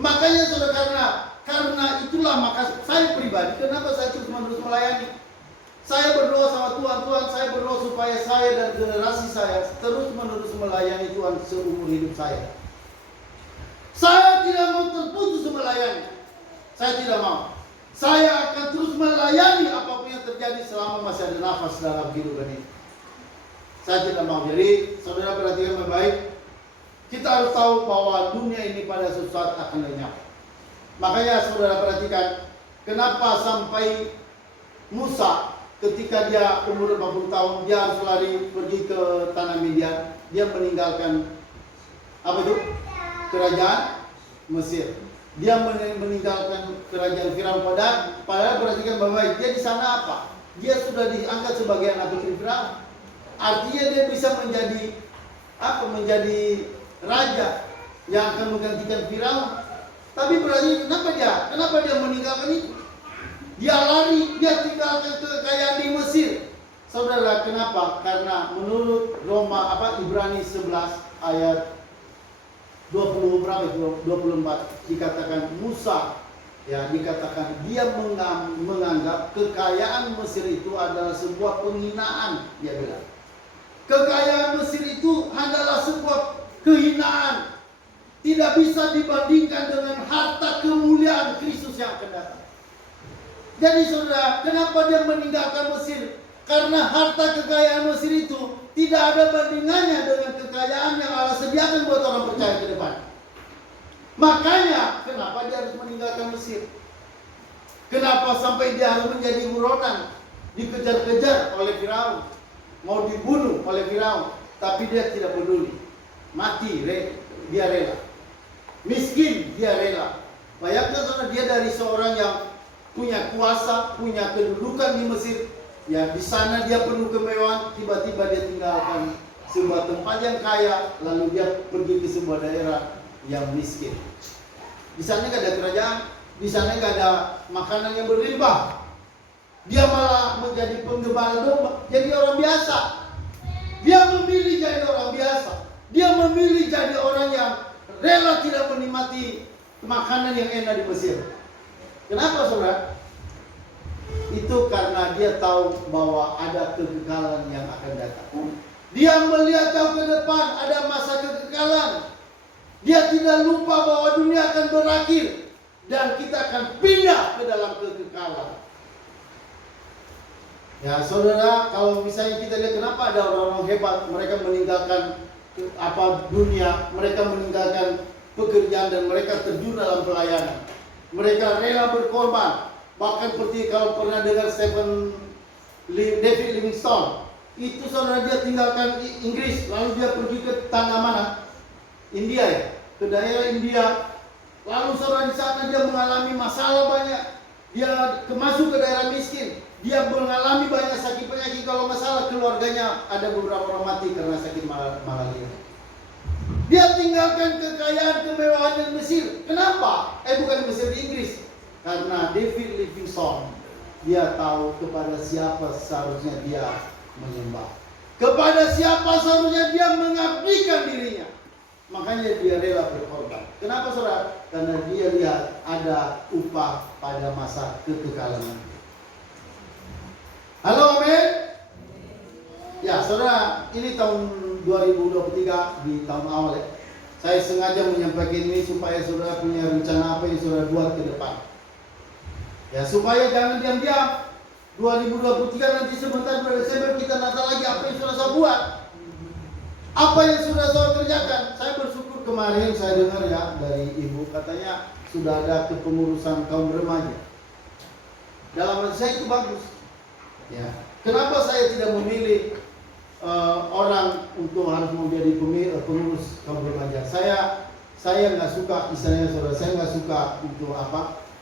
Makanya saudara, karena itulah maka saya pribadi, kenapa saya terus-menerus melayani? Saya berdoa sama Tuhan, saya berdoa supaya saya dan generasi saya terus-menerus melayani Tuhan seumur hidup saya. Saya tidak mau terputus melayani. Saya tidak mau. Saya akan terus melayani apapun yang terjadi selama masih ada nafas dalam kehidupan ini. Saya tidak mau. Jadi saudara perhatikan baik-baik. Kita harus tahu bahwa dunia ini pada suatu saat akan lenyap. Makanya saudara perhatikan, kenapa sampai Musa ketika dia umur 40 tahun dia harus lari pergi ke tanah Midian, dia meninggalkan apa itu? Kerajaan Mesir. Dia meninggalkan kerajaan Firaun. Padahal perhatikan baik-baik, dia di sana apa? Dia sudah diangkat sebagai anak putri Firaun. Artinya dia bisa menjadi apa? Menjadi raja yang akan menggantikan Firaun. Tapi berarti kenapa dia meninggalkan itu? Dia lari, dia tinggalkan kekayaan di Mesir. Saudara, kenapa? Karena menurut Ibrani 11 ayat 24 dikatakan Musa, ya, dikatakan dia menganggap kekayaan Mesir itu adalah sebuah penghinaan. Dia bilang kekayaan Mesir itu adalah sebuah kehinaan, tidak bisa dibandingkan dengan harta kemuliaan Kristus yang akan datang. Jadi saudara, kenapa dia meninggalkan Mesir? Karena harta kekayaan Mesir itu tidak ada bandingannya dengan kekayaan yang Allah sediakan buat orang percaya ke depan. Makanya kenapa dia harus meninggalkan Mesir? Kenapa sampai dia harus menjadi buronan, dikejar-kejar oleh Firaun, mau dibunuh oleh Firaun, tapi dia tidak peduli. Mati dia rela. Miskin dia rela. Bayangkan saudara, dia dari seorang yang punya kuasa, punya kedudukan di Mesir. Ya, di sana dia penuh kemewahan, tiba-tiba dia tinggalkan sebuah tempat yang kaya, lalu dia pergi ke sebuah daerah yang miskin. Di sana nggak ada kerajaan, di sana nggak ada makanan yang berlimpah. Dia malah menjadi penggembala domba, jadi orang biasa. Dia memilih jadi orang biasa. Dia memilih jadi orang yang rela tidak menikmati makanan yang enak di Mesir. Kenapa saudara? Itu karena dia tahu bahwa ada kekekalan yang akan datang. Dia melihat jauh ke depan, ada masa kekekalan. Dia tidak lupa bahwa dunia akan berakhir dan kita akan pindah ke dalam kekekalan. Ya saudara, kalau misalnya kita lihat kenapa ada orang-orang hebat, mereka meninggalkan dunia, mereka meninggalkan pekerjaan dan mereka terjun dalam pelayanan. Mereka rela berkorban. Bahkan seperti kalau pernah dengar David Livingstone, itu saudara, dia tinggalkan Inggris, lalu dia pergi ke tanah mana? India, ya, ke daerah India. Lalu saudara, di sana dia mengalami masalah banyak. Dia masuk ke daerah miskin. Dia mengalami banyak sakit penyakit. Kalau masalah keluarganya ada beberapa orang mati karena sakit malaria. Dia tinggalkan kekayaan kemewahan di Mesir. Kenapa? Bukan di Mesir, di Inggris. Karena David Livingstone, dia tahu kepada siapa seharusnya dia menyembah, kepada siapa seharusnya dia mengabdikan dirinya. Makanya dia rela berkorban. Kenapa saudara? Karena dia lihat ada upah pada masa kekekalan. Halo, amin. Ya saudara, ini tahun 2023 di tahun awal ya. Saya sengaja menyampaikan ini supaya saudara punya rencana apa yang saudara buat ke depan. Ya, supaya jangan diam-diam. 2023 nanti sebentar bulan Desember kita Natal lagi, apa yang sudah saya buat? Apa yang sudah saya kerjakan? Saya bersyukur kemarin saya dengar ya dari ibu, katanya sudah ada kepengurusan kaum remaja. Dalam hati saya itu bagus. Ya. Kenapa saya tidak memilih orang untuk harus menjadi pengurus kaum remaja? Saya nggak suka, misalnya saudara, saya nggak suka untuk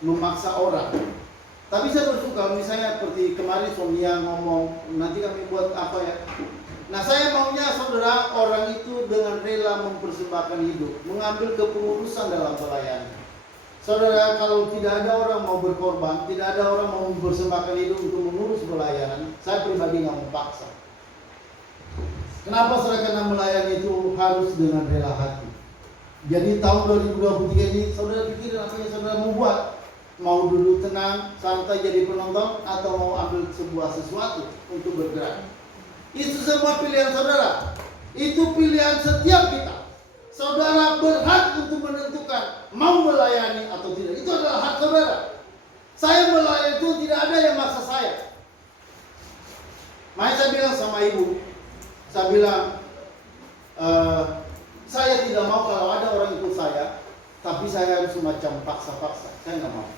memaksa orang. Tapi saya bersuka, misalnya seperti kemarin Sonia ngomong, nanti kami buat apa ya. Nah saya maunya saudara, orang itu dengan rela mempersembahkan hidup, mengambil kepengurusan dalam pelayanan. Saudara, kalau tidak ada orang mau berkorban, tidak ada orang mau mempersembahkan hidup untuk mengurus pelayanan, saya pribadi nggak mau paksa. Kenapa saudara? Karena melayani itu harus dengan rela hati. Jadi tahun 2023 ini saudara pikir apa yang saudara mau buat? Mau duduk tenang, santai jadi penonton, atau mau ambil sebuah sesuatu untuk bergerak? Itu semua pilihan saudara. Itu pilihan setiap kita. Saudara berhak untuk menentukan mau melayani atau tidak. Itu adalah hak saudara. Saya melayani itu tidak ada yang maksa saya. Makanya saya bilang sama ibu, saya bilang, saya tidak mau kalau ada orang ikut saya, tapi saya harus semacam paksa-paksa. Saya nggak mau.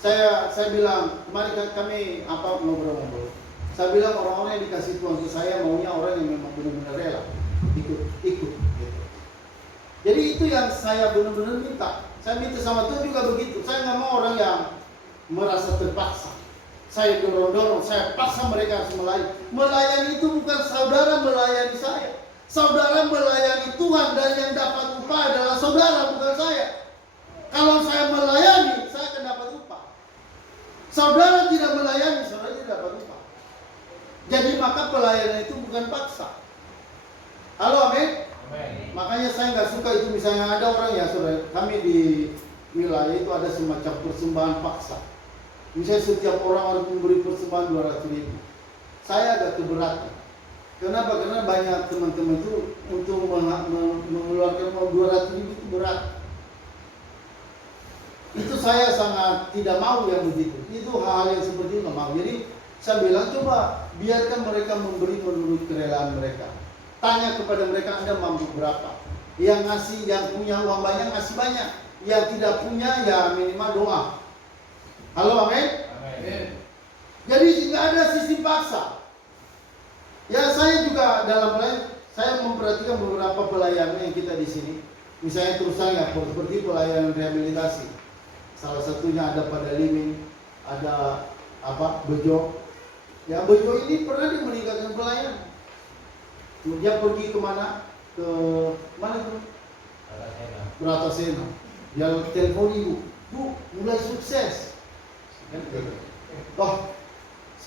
Saya bilang, kemarin kami ngobrol-ngobrol. Saya bilang orang-orang yang dikasih Tuhan ke saya maunya orang yang memang benar-benar rela ikut. Gitu. Jadi itu yang saya benar-benar minta. Saya minta sama Tuhan juga begitu. Saya nggak mau orang yang merasa terpaksa. Saya dorong-dorong, saya paksa mereka harus melayani. Melayani itu bukan saudara melayani saya. Saudara melayani Tuhan dan yang dapat upah adalah saudara, bukan saya. Kalau saya melayani, saya akan dapat upah. Saudara tidak melayani, saudara tidak dapat upah. Jadi maka pelayanan itu bukan paksa. Halo, amin? Makanya saya nggak suka itu misalnya ada orang ya saudara, kami di wilayah itu ada semacam persembahan paksa. Misalnya setiap orang harus memberi persembahan 200.000. Saya agak keberatan. Kenapa? Karena banyak teman-teman itu untuk mengeluarkan uang 200.000 itu berat. Itu saya sangat tidak mau yang begitu. Itu hal yang seperti itu nggak mau. Jadi saya bilang coba biarkan mereka memberi menurut kerelaan mereka. Tanya kepada mereka, Anda mampu berapa? Yang ngasih, yang punya uang banyak ngasih banyak. Yang tidak punya ya minimal doa. Halo, amin? Amin. Jadi nggak ada sistem paksa. Ya saya juga dalam pelayanan, saya memperhatikan beberapa pelayanan yang kita di sini. Misalnya terus saya seperti pelayanan rehabilitasi. Salah satunya ada pada Liming, ada Bejo. Ya Bejo ini pernah dia meninggalkan pelayanan. Dia pergi kemana? Ke mana tuh? Bratasena. Dia telepon ibu, Bu, mulai sukses. Oh,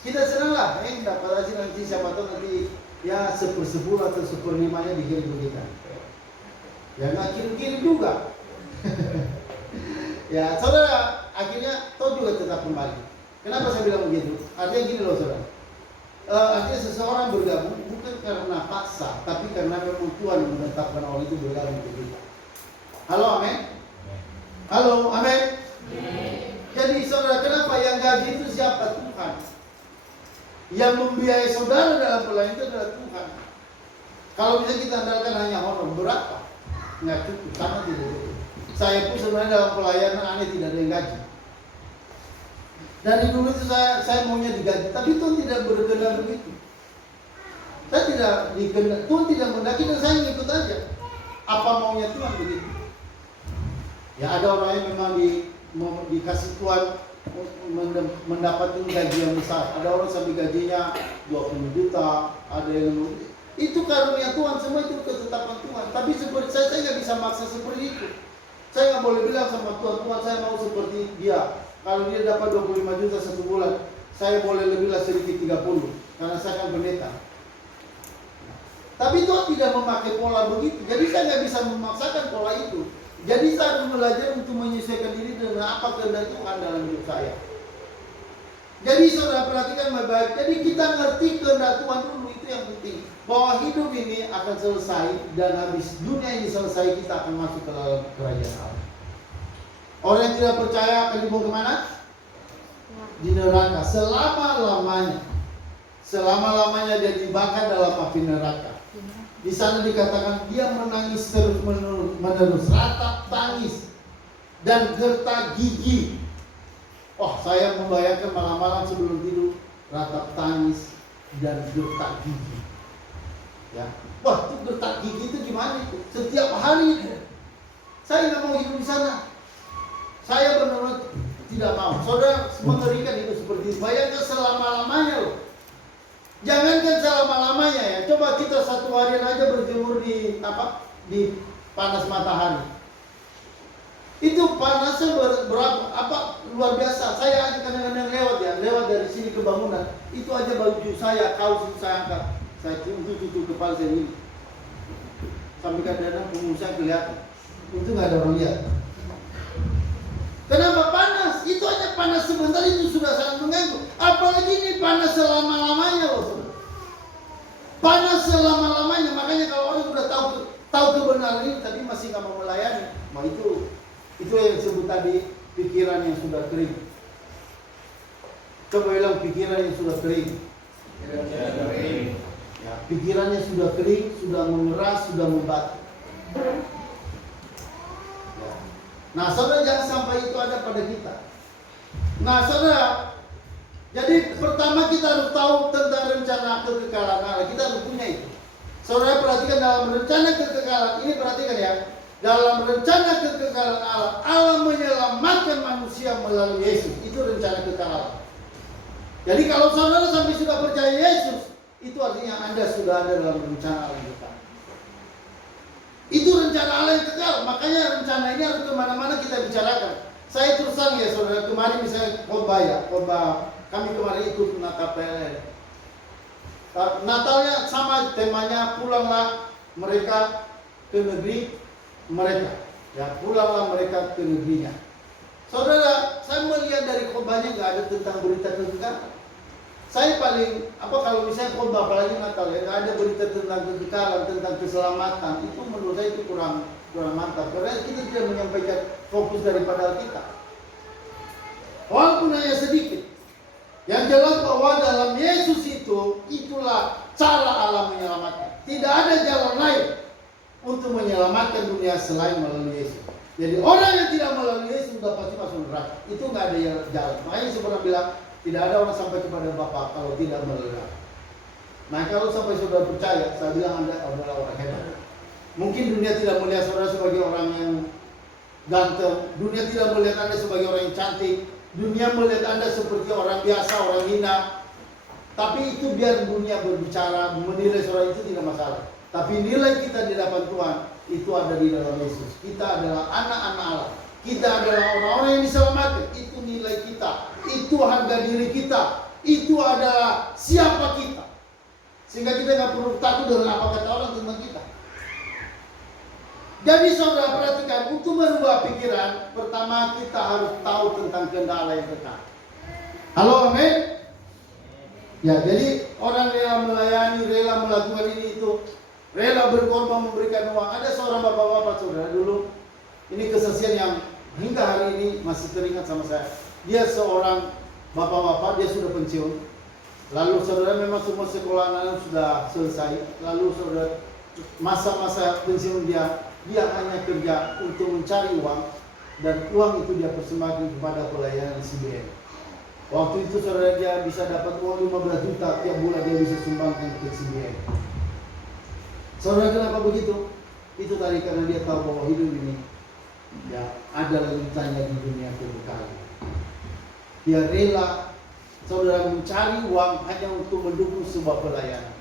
kita senang lah, dapat hasil nanti siapa tahu nanti ya 1/10 atau 1/5-nya dikirim ke kita. Ya nggak kirim-kirim juga. Ya saudara, akhirnya toh juga tetap kembali. Kenapa saya bilang begitu? Artinya gini loh saudara. Artinya seseorang bergabung bukan karena paksa, tapi karena memang Tuhan yang menetapkan orang itu bergabung ke kita. Halo, amin? Halo, amin? Jadi saudara, kenapa yang gaji itu siapa? Tuhan. Yang membiayai saudara dalam pelayanan itu adalah Tuhan. Kalau bisa kita andalkan hanya honor, berapa? Nggak cukup, sama tidak cukup. Saya pun sebenarnya dalam pelayanan aneh tidak ada yang gaji. Dari dulu itu saya maunya digaji, tapi Tuhan tidak berkehendak begitu. Saya tidak dikehendak, Tuhan tidak mendaki dan saya ngikut aja. Apa maunya Tuhan begitu? Ya ada orang yang memang dikasih Tuhan mendapatkan gaji yang besar. Ada orang sampai gajinya 20 juta, ada yang itu karunia Tuhan, semua itu ketetapan Tuhan. Tapi seperti saya nggak bisa maksa seperti itu. Saya nggak boleh bilang sama Tuhan, Tuhan saya mau seperti dia. Kalau dia dapat 25 juta satu bulan, saya boleh lebihlah sedikit 30, karena saya kan pendeta. Tapi Tuhan tidak memakai pola begitu, jadi saya nggak bisa memaksakan pola itu. Jadi saya harus belajar untuk menyesuaikan diri dengan apa kehendak Tuhan dalam hidup saya. Jadi saudara perhatikan baik-baik. Jadi kita ngerti kehendak Tuhan dulu, itu yang penting. Bahwa hidup ini akan selesai dan habis dunia ini selesai kita akan masuk ke dalam kerajaan Allah. Orang yang tidak percaya akan dibawa kemana? Di neraka selama-lamanya. Selama-lamanya dia dibakar dalam api neraka. Di sana dikatakan dia menangis terus menerus, ratap tangis dan gertak gigi. Oh, saya membayangkan malam-malam sebelum tidur ratap tangis dan gertak gigi. Ya, wah itu gertak gigi itu gimana itu? Setiap hari itu. Saya nggak mau hidup di sana. Saya benar-benar tidak mau. Saudara mengerikan itu seperti itu. Bayangkan selama-lamanya loh. Jangankan selama-lamanya ya. Coba kita satu harian aja berjemur di panas matahari. Itu panasnya berapa luar biasa. Saya aja kadang-kadang lewat dari sini ke bangunan. Itu aja baju saya, kaos itu saya angkat. Saya tutup kepala saya ini. Sampai kadang-kadang punggung saya kelihatan. Itu nggak ada orang lihat. Kenapa panas? Itu aja panas sebentar itu sudah sangat mengganggu. Apalagi ini panas selama-lamanya loh. Panas selama-lamanya. Makanya kalau orang sudah tahu kebenaran ini tapi masih nggak mau melayani, nah itu yang disebut tadi pikiran yang sudah kering. Coba bilang pikiran yang sudah kering. Ya, pikirannya sudah kering, sudah mengeras, sudah membatu. Ya. Nah, saudara, jangan sampai itu ada pada kita. Nah, saudara, jadi pertama kita harus tahu tentang rencana kekekalan Allah. Kita harus punya itu. Saudara perhatikan dalam rencana kekekalan ini, perhatikan ya. Dalam rencana kekekalan Allah, Allah menyelamatkan manusia melalui Yesus. Itu rencana kekekalan. Jadi kalau saudara sampai sudah percaya Yesus, itu artinya Anda sudah ada dalam rencana Allah yang kekal. Itu rencana Allah yang kekal. Makanya rencana ini harus kemana-mana kita bicarakan. Saya terus terang ya saudara, kemarin misalnya khotbah kami kemarin ikut Natal PLN. Natalnya sama temanya, pulanglah mereka ke negeri mereka. Ya, pulanglah mereka ke negerinya. Saudara, saya melihat dari khotbahnya nggak ada tentang berita kekekalan. Saya paling kalau misalnya khotbah apalagi Natal ya, nggak ada berita tentang kekekalan, tentang keselamatan. Itu menurut saya itu kurang mantap. Karena kita tidak menyampaikan fokus daripada kita. Walaupun hanya sedikit. Yang jelas bahwa dalam Yesus itulah cara Allah menyelamatkan. Tidak ada jalan lain untuk menyelamatkan dunia selain melalui Yesus. Jadi orang yang tidak melalui Yesus sudah pasti masuk neraka. Itu nggak ada jalan. Makanya saya pernah bilang, tidak ada orang sampai kepada Bapa kalau tidak melalui Aku. Nah, kalau sampai saudara percaya, saya bilang Anda adalah orang hebat. Mungkin dunia tidak melihat saudara sebagai orang yang ganteng. Dunia tidak melihat Anda sebagai orang yang cantik. Dunia melihat Anda seperti orang biasa, orang hina. Tapi itu biar dunia berbicara, menilai saudara, itu tidak masalah. Tapi nilai kita di hadapan Tuhan itu ada di dalam Yesus. Kita adalah anak-anak Allah. Kita adalah orang-orang yang diselamatkan. Itu nilai kita. Itu harga diri kita. Itu adalah siapa kita. Sehingga kita nggak perlu takut dengan apa kata orang tentang kita. Jadi saudara perhatikan, untuk merubah pikiran, pertama kita harus tahu tentang kehendak Allah yang kekal. Halo, amin? Ya, jadi orang rela melayani, rela melakukan ini itu, rela berkorban memberikan uang. Ada seorang bapak-bapak saudara dulu, ini kesaksian yang hingga hari ini masih teringat sama saya. Dia seorang bapak-bapak, dia sudah pensiun. Lalu saudara memang semua sekolah anak sudah selesai. Lalu saudara masa-masa pensiun dia hanya kerja untuk mencari uang, dan uang itu dia persembahkan kepada pelayanan CBN. Waktu itu saudara dia bisa dapat uang 15 juta tiap bulan, dia bisa sumbangkan ke CBN. Saudara, kenapa begitu? Itu tadi karena dia tahu bahwa hidup ini ya ada lanjutannya di dunia kekekalan. Dia rela saudara mencari uang hanya untuk mendukung sebuah pelayanan.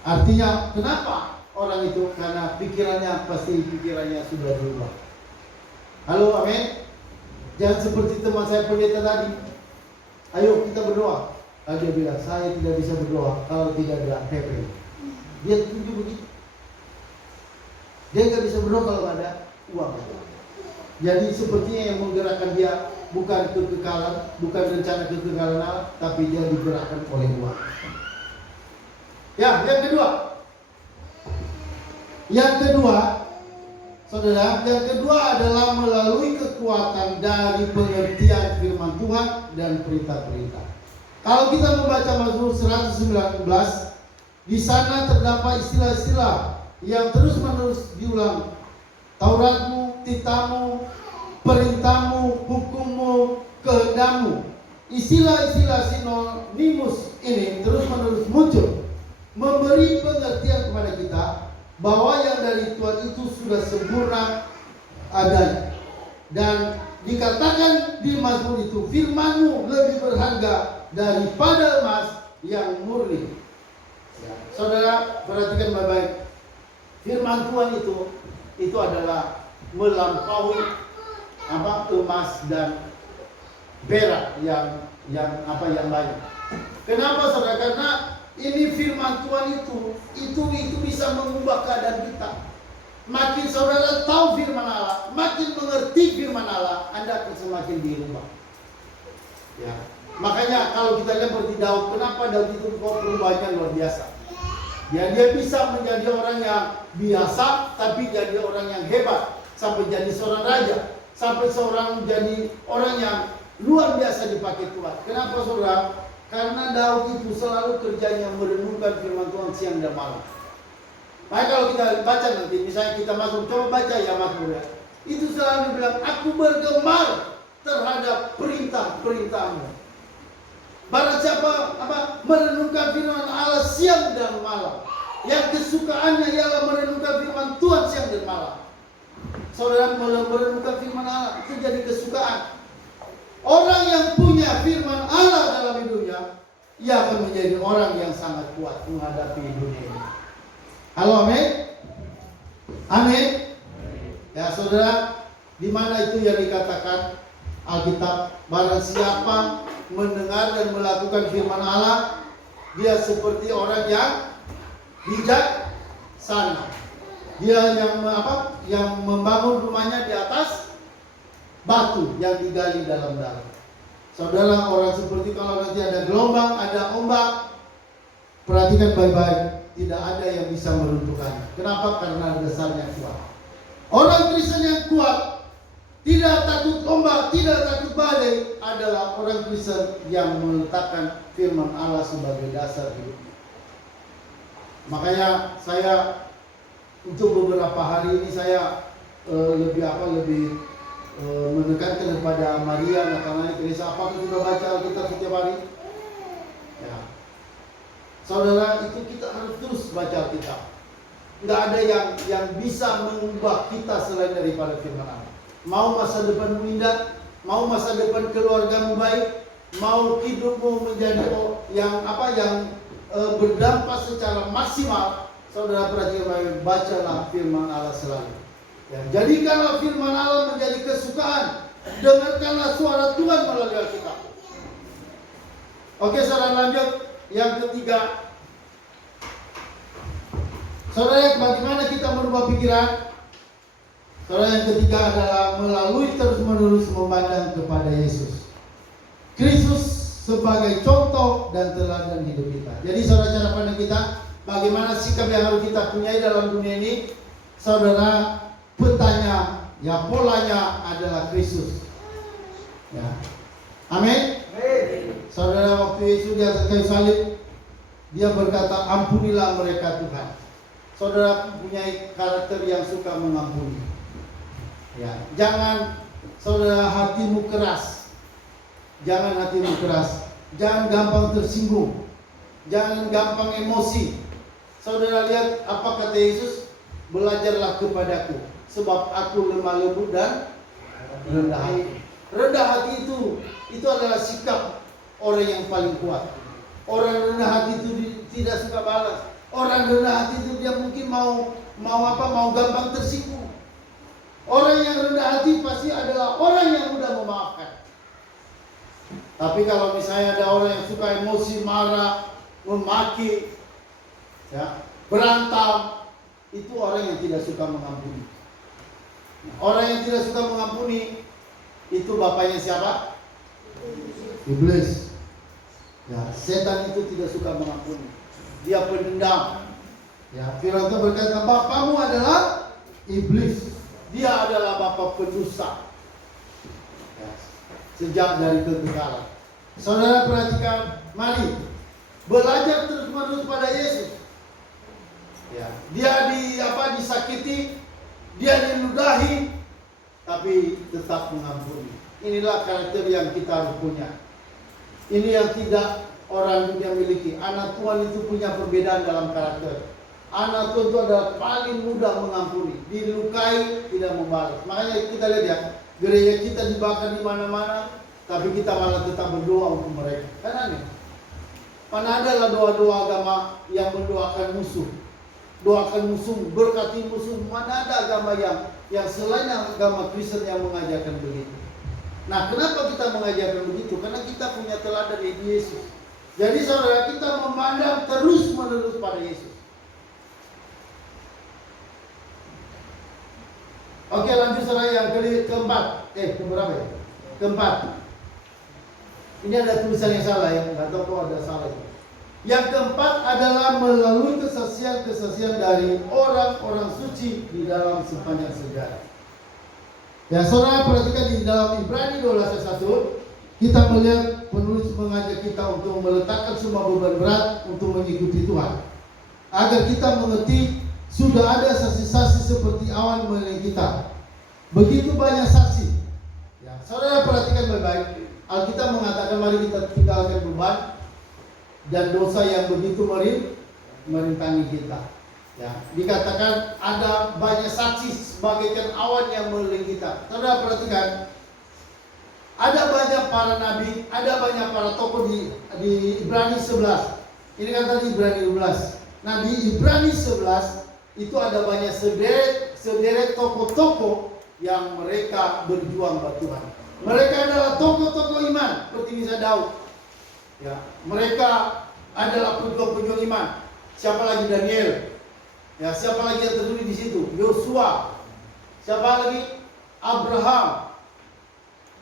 Artinya kenapa orang itu? Karena pikirannya sudah berubah. Halo, amin. Jangan seperti teman saya pendeta tadi. Ayo kita berdoa. Lalu dia bilang, saya tidak bisa berdoa kalau tidak ada PP. Dia tunjuk begitu. Dia nggak bisa berdoa kalau nggak ada uang. Jadi sepertinya yang menggerakkan dia bukan kekekalan, bukan rencana kekekalan Allah, tapi dia digerakkan oleh uang. Ya, yang kedua, saudara, yang kedua adalah melalui kekuatan dari pengertian firman Tuhan dan perintah-perintah. Kalau kita membaca Mazmur 119, di sana terdapat istilah-istilah yang terus-menerus diulang. Tauratmu, titahmu, perintahmu, hukummu, kehendakmu. Istilah-istilah sinonimus ini terus-menerus muncul, memberi pengertian kepada kita bahwa yang dari Tuhan itu sudah sempurna adanya. Dan dikatakan di Mazmur itu, firman-Mu lebih berharga daripada emas yang murni. Ya, saudara perhatikan baik-baik. Firman Tuhan itu adalah melampaui emas dan perak yang banyak. Kenapa saudara? Karena ini firman Tuhan itu bisa mengubah keadaan kita. Makin saudara tahu firman Allah, makin mengerti firman Allah, Anda akan semakin dirubah. Ya. Makanya kalau kita lihat seperti Daud, kenapa Daud itu perubahannya luar biasa. Ya, dia bisa menjadi orang yang biasa, tapi jadi orang yang hebat, sampai jadi seorang raja, sampai seorang jadi orang yang luar biasa dipakai Tuhan. Kenapa saudara? Karena Daud itu selalu kerjanya merenungkan firman Tuhan siang dan malam. Makanya kalau kita baca nanti, misalnya kita masuk, coba baca ya Mazmur ya. Itu selalu bilang, aku bergemar terhadap perintah-perintahmu. Barang siapa merenungkan firman Allah siang dan malam, yang kesukaannya ialah merenungkan firman Tuhan siang dan malam. Saudara, merenungkan firman Allah itu jadi kesukaan. Orang yang punya firman Allah dalam hidupnya, ia akan menjadi orang yang sangat kuat menghadapi dunia ini. Halo, amin? Amin? Ya saudara, di mana itu yang dikatakan Alkitab, barang siapa mendengar dan melakukan firman Allah, dia seperti orang yang bijaksana. Dia yang membangun rumahnya di atas batu yang digali dalam-dalam. Saudara, orang seperti kalau nanti ada gelombang, ada ombak, perhatikan baik-baik, tidak ada yang bisa meruntuhkan. Kenapa? Karena dasarnya kuat. Orang Kristen yang kuat, tidak takut ombak, tidak takut badai, adalah orang Kristen yang meletakkan firman Allah sebagai dasar hidupnya. Makanya saya untuk beberapa hari ini saya lebih menekankan kepada Maria, Nathanael, Teresa. Apakah sudah baca Alkitab setiap hari? Ya. Saudara, itu kita harus terus baca Alkitab. Nggak ada yang bisa mengubah kita selain daripada firman Allah. Mau masa depanmu indah, mau masa depan keluargamu baik, mau hidupmu menjadi yang berdampak secara maksimal, saudara perhatikan baik, bacalah firman Allah selalu. Ya, jadikanlah firman Allah menjadi kesukaan. Dengarkanlah suara Tuhan melalui Alkitab. Oke, saudara, lanjut. Yang ketiga, saudara, bagaimana kita merubah pikiran? Saudara, yang ketiga adalah melalui terus-menerus memandang kepada Yesus Kristus sebagai contoh dan teladan hidup kita. Jadi saudara, cara pandang kita, bagaimana sikap yang harus kita punyai dalam dunia ini? Saudara, petanya, ya polanya adalah Kristus. Ya. Amin. Saudara, waktu Yesus di atas kayu salib, dia berkata, ampunilah mereka Tuhan. Saudara punya karakter yang suka mengampuni. Ya, jangan saudara hatimu keras. Jangan hatimu keras. Jangan gampang tersinggung. Jangan gampang emosi. Saudara lihat apa kata Yesus? Belajarlah kepadaku, sebab aku lemah lembut dan rendah hati. Rendah hati itu adalah sikap orang yang paling kuat. Orang rendah hati itu tidak suka balas. Orang rendah hati itu dia mungkin mau gampang tersinggung. Orang yang rendah hati pasti adalah orang yang mudah memaafkan. Tapi kalau misalnya ada orang yang suka emosi, marah, memaki, ya, berantem, itu orang yang tidak suka mengampuni. Orang yang tidak suka mengampuni, itu bapaknya siapa? Iblis. Ya, setan itu tidak suka mengampuni. Dia pendendam. Ya, Firman Tuhan berkata, bapakmu adalah iblis. Dia adalah bapa pendusta. Ya, sejak dari kekekalan. Saudara perhatikan, mari belajar terus-menerus pada Yesus. Ya, dia disakiti, dia diludahi, tapi tetap mengampuni. Inilah karakter yang kita harus punya. Ini yang tidak orang dunia miliki. Anak Tuhan itu punya perbedaan dalam karakter. Anak Tuhan itu adalah paling mudah mengampuni, dilukai tidak membalas. Makanya kita lihat ya, gereja kita dibakar di mana-mana, tapi kita malah tetap berdoa untuk mereka. Kan aneh. Mana adalah doa-doa agama yang mendoakan musuh, doakan musuh, berkati musuh. Mana ada agama yang selain agama Kristen yang mengajarkan begitu. Nah, kenapa kita mengajarkan begitu? Karena kita punya teladan yaitu Yesus. Jadi saudara, kita memandang terus-menerus pada Yesus. Oke, lanjut saudara, yang keempat. Keberapa ya? Keempat. Ini ada tulisan yang salah ya, nggak tahu kok ada salah. Yang keempat adalah melalui kesaksian-kesaksian dari orang-orang suci di dalam sepanjang sejarah. Ya, saudara perhatikan di dalam Ibrani 12:1 kita melihat penulis mengajak kita untuk meletakkan semua beban berat untuk mengikuti Tuhan. Agar kita mengerti sudah ada saksi-saksi seperti awan mengelilingi kita. Begitu banyak saksi. Ya, saudara perhatikan baik-baik. Alkitab mengatakan mari kita tinggalkan beban dan dosa yang begitu merintangi kita. Ya, dikatakan ada banyak saksi bagaikan awan yang mengelilingi kita. Saudara perhatikan, ada banyak para nabi, ada banyak para tokoh di Ibrani 11. Ini kata di Ibrani 12. Nah, di Ibrani 11 itu ada banyak sederet tokoh-tokoh yang mereka berjuang buat Tuhan. Mereka adalah tokoh-tokoh iman seperti misalnya Daud. Ya, mereka adalah pejuang-pejuang iman. Siapa lagi? Daniel. Ya, siapa lagi yang tertulis di situ? Yosua. Siapa lagi? Abraham.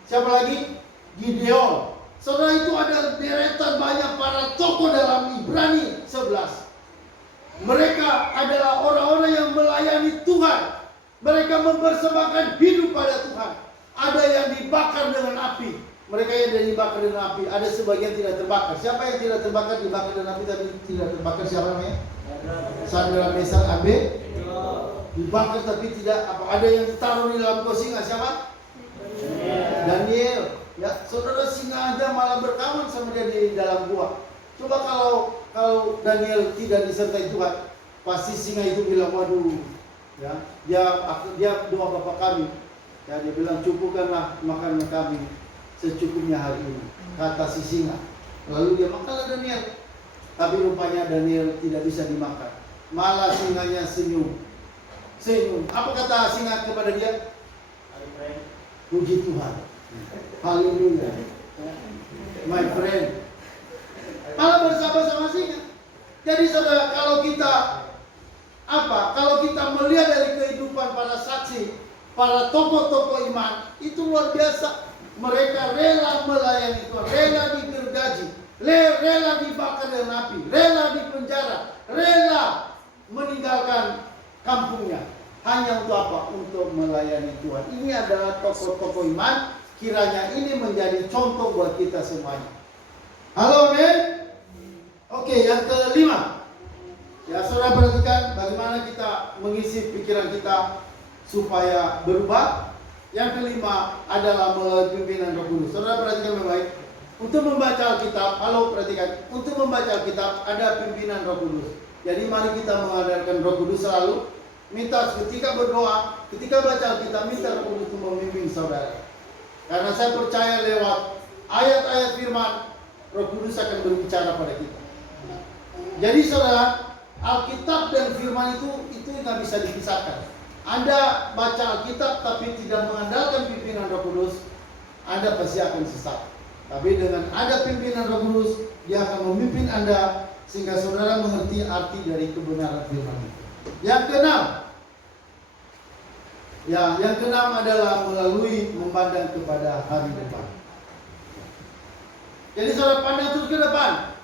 Siapa lagi? Gideon. Saudara, itu ada deretan banyak para tokoh dalam Ibrani 11. Mereka adalah orang-orang yang melayani Tuhan. Mereka mempersembahkan hidup pada Tuhan. Ada yang dibakar dengan api. Mereka yang dibakar dengan api. Ada sebagian tidak terbakar. Siapa yang tidak terbakar? Dibakar dengan api tapi tidak terbakar. Siapa namanya? Sadrak, Mesak, Abednego. Dibakar tapi tidak apa. Ada yang ditaruh di dalam gua singa. Siapa? Daniel. Ya, saudara, singa aja malah berkawan sama dia di dalam gua. Coba kalau Daniel tidak disertai Tuhan, pasti singa itu bilang, waduh, ya, dia doa Bapa kami, ya, dia bilang cukupkanlah makanan kami secukupnya hari ini, kata si singa. Lalu dia makanlah Daniel, tapi rupanya Daniel tidak bisa dimakan. Malah singanya senyum. Apa kata singa kepada dia? Puji Tuhan, haleluya, my friend. Malah bersama sama singa. Jadi saudara, kalau kita melihat dari kehidupan para saksi, para tokoh-tokoh iman, itu luar biasa. Mereka rela melayani Tuhan, rela digergaji, rela dibakar dengan api, rela dipenjara, rela meninggalkan kampungnya. Hanya untuk apa? Untuk melayani Tuhan. Ini adalah tokoh-tokoh iman. Kiranya ini menjadi contoh buat kita semuanya. Halo, men. Oke, yang kelima. Ya, saudara perhatikan bagaimana kita mengisi pikiran kita supaya berubah. Yang kelima adalah melalui pimpinan Roh Kudus. Saudara perhatikan baik-baik. Untuk membaca Alkitab, perhatikan. Untuk membaca Alkitab ada pimpinan Roh Kudus. Jadi mari kita mengandalkan Roh Kudus selalu. Minta ketika berdoa, ketika baca Alkitab, minta Roh Kudus untuk memimpin saudara. Karena saya percaya lewat ayat-ayat firman, Roh Kudus akan berbicara pada kita. Jadi saudara, Alkitab dan firman itu nggak bisa dipisahkan. Anda baca Alkitab tapi tidak mengandalkan pimpinan Roh Kudus, Anda pasti akan sesat. Tapi dengan ada pimpinan Roh Kudus, dia akan memimpin Anda sehingga saudara mengerti arti dari kebenaran firman itu. Yang keenam adalah melalui memandang kepada hari depan. Jadi saudara pandang terus ke depan.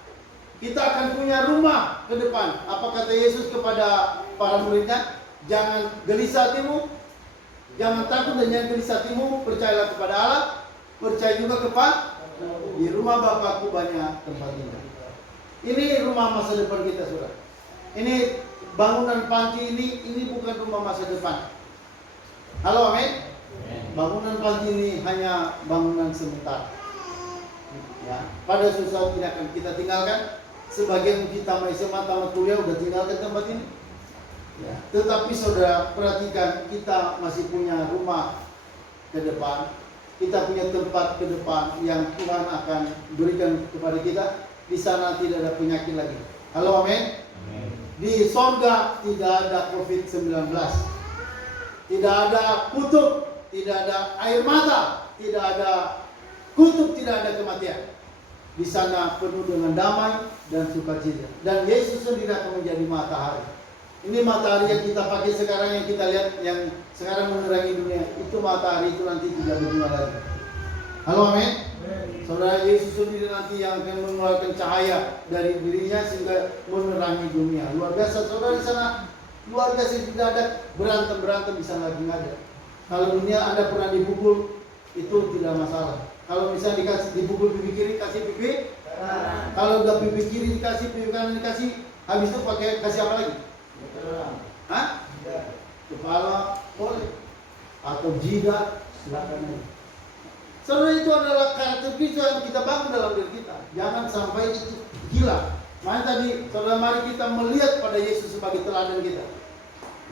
Kita akan punya rumah ke depan. Apa kata Yesus kepada para muridnya? Jangan gelisah hatimu, jangan takut dan jangan gelisah hatimu. Percayalah kepada Allah, percaya juga kepada di rumah Bapakku banyak tempat tinggal. Ini rumah masa depan kita, saudara. Ini bangunan panti ini bukan rumah masa depan. Halo, amin. Bangunan panti ini hanya bangunan sementara. Ya, pada suatu saat tidak akan kita tinggalkan. Sebagian kita masih tamat kuliah udah tinggalkan tempat ini. Ya, tetapi saudara perhatikan, kita masih punya rumah ke depan. Kita punya tempat ke depan yang Tuhan akan berikan kepada kita. Di sana tidak ada penyakit lagi. Halo, amin. Di sorga tidak ada COVID-19. Tidak ada kutub, tidak ada air mata, tidak ada kutub, tidak ada kematian. Di sana penuh dengan damai dan sukacita. Dan Yesus sendiri akan menjadi matahari. Ini matahari yang kita pakai sekarang, yang kita lihat, yang sekarang menerangi dunia. Itu matahari itu nanti tidak berguna lagi. Halo, amin. Saudara, Yesus sendiri nanti yang akan mengeluarkan cahaya dari dirinya sehingga menerangi dunia. Luar biasa, saudara, di sana luar biasa. Tidak ada berantem di sana lagi, nggak ada. Kalau dunia Anda pernah dipukul, itu tidak masalah. Kalau misalnya dikasih dipukul pipi kiri kasih pipi kanan. Kalau udah pipi kiri dikasih pipi kanan dikasih, habis itu pakai kasih apa lagi? Hah? Kepala boleh atau jidat silakan. Saudara, itu adalah karakter Kristus yang kita bangun dalam diri kita. Jangan sampai itu hilang. Makanya tadi saudara, mari kita melihat pada Yesus sebagai teladan kita.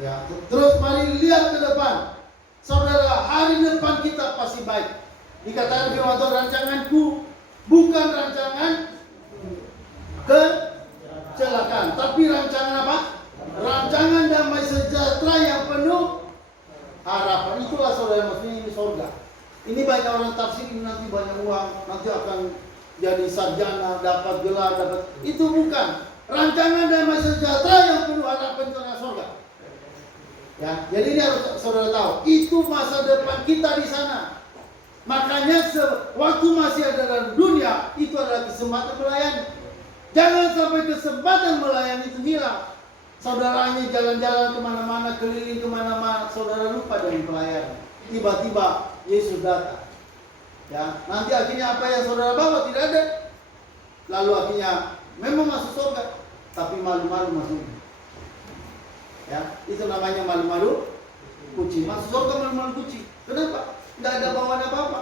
Ya, terus mari lihat ke depan. Saudara, hari depan kita pasti baik. Dikatakan firman Tuhan, rancanganku bukan rancangan kecelakaan, tapi rancangan apa? Rancangan damai sejahtera yang penuh harapan. Itulah saudara, maksudnya ini surga. Ini banyak orang tafsir ini nanti banyak uang, nanti akan jadi sarjana, dapat gelar, dapat. Itu bukan. Rancangan damai sejahtera yang penuh harapan itu adalah surga. Ya, jadi ini harus saudara tahu, itu masa depan kita di sana. Makanya waktu masih ada dalam dunia, itu adalah kesempatan melayani. Jangan sampai kesempatan melayani itu hilang. Saudaranya jalan-jalan kemana-mana, keliling kemana-mana, saudara lupa dengan pelayanan. Tiba-tiba Yesus datang. Ya, nanti akhirnya apa yang saudara bawa tidak ada. Lalu akhirnya memang masuk surga, tapi malu-malu masuk. Ya, itu namanya malu-malu kucing. Masuk surga malu-malu kucing. Kenapa? Tidak ada bawaan apa-apa.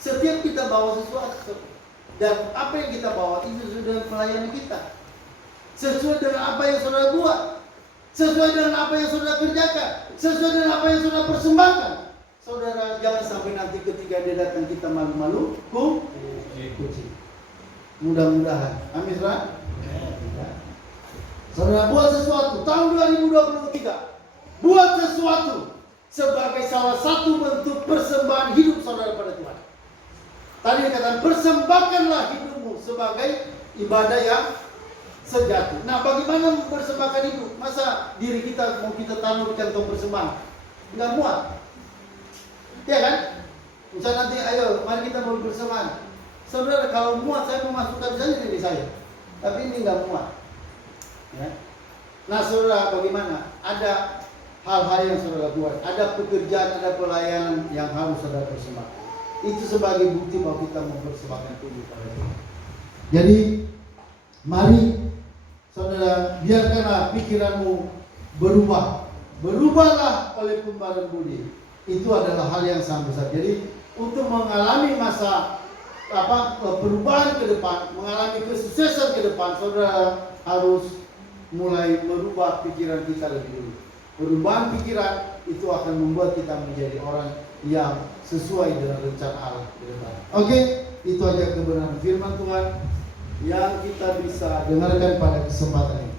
Setiap kita bawa sesuatu, dan apa yang kita bawa itu sudah pelayanan kita. Sesuai dengan apa yang saudara buat, sesuai dengan apa yang saudara kerjakan, sesuai dengan apa yang saudara persembahkan. Saudara, jangan sampai nanti ketika dia datang kita malu-malu kucing. Mudah-mudahan. Amin, saudara. Saudara, buat sesuatu tahun 2023. Buat sesuatu sebagai salah satu bentuk persembahan hidup saudara pada Tuhan. Tadi dikatakan persembahkanlah hidupmu sebagai ibadah yang sejati. Nah, bagaimana mempersembahkan hidup? Masa diri kita mau kita taruh di kantong persembahan? Enggak muat. Ya kan? Misalnya nanti, ayo mari kita mau bersembahan. Saudara, kalau muat saya memasukkan saja diri saya. Tapi ini enggak muat. Ya. Nah, saudara, bagaimana? Ada hal-hal yang saudara buat, ada pekerjaan, ada pelayanan yang harus saudara persembahkan. Itu sebagai bukti bahwa kita mempersembahkan tubuh pada Tuhan. Jadi, mari saudara, biarkanlah pikiranmu berubah. Berubahlah oleh pembaharuan budi. Itu adalah hal yang sangat besar. Jadi, untuk mengalami masa perubahan ke depan, mengalami kesuksesan ke depan, saudara harus mulai merubah pikiran kita lebih dulu. Perubahan pikiran itu akan membuat kita menjadi orang yang sesuai dengan rencana Allah ke depan. Oke, itu aja kebenaran firman Tuhan yang kita bisa dengarkan pada kesempatan ini.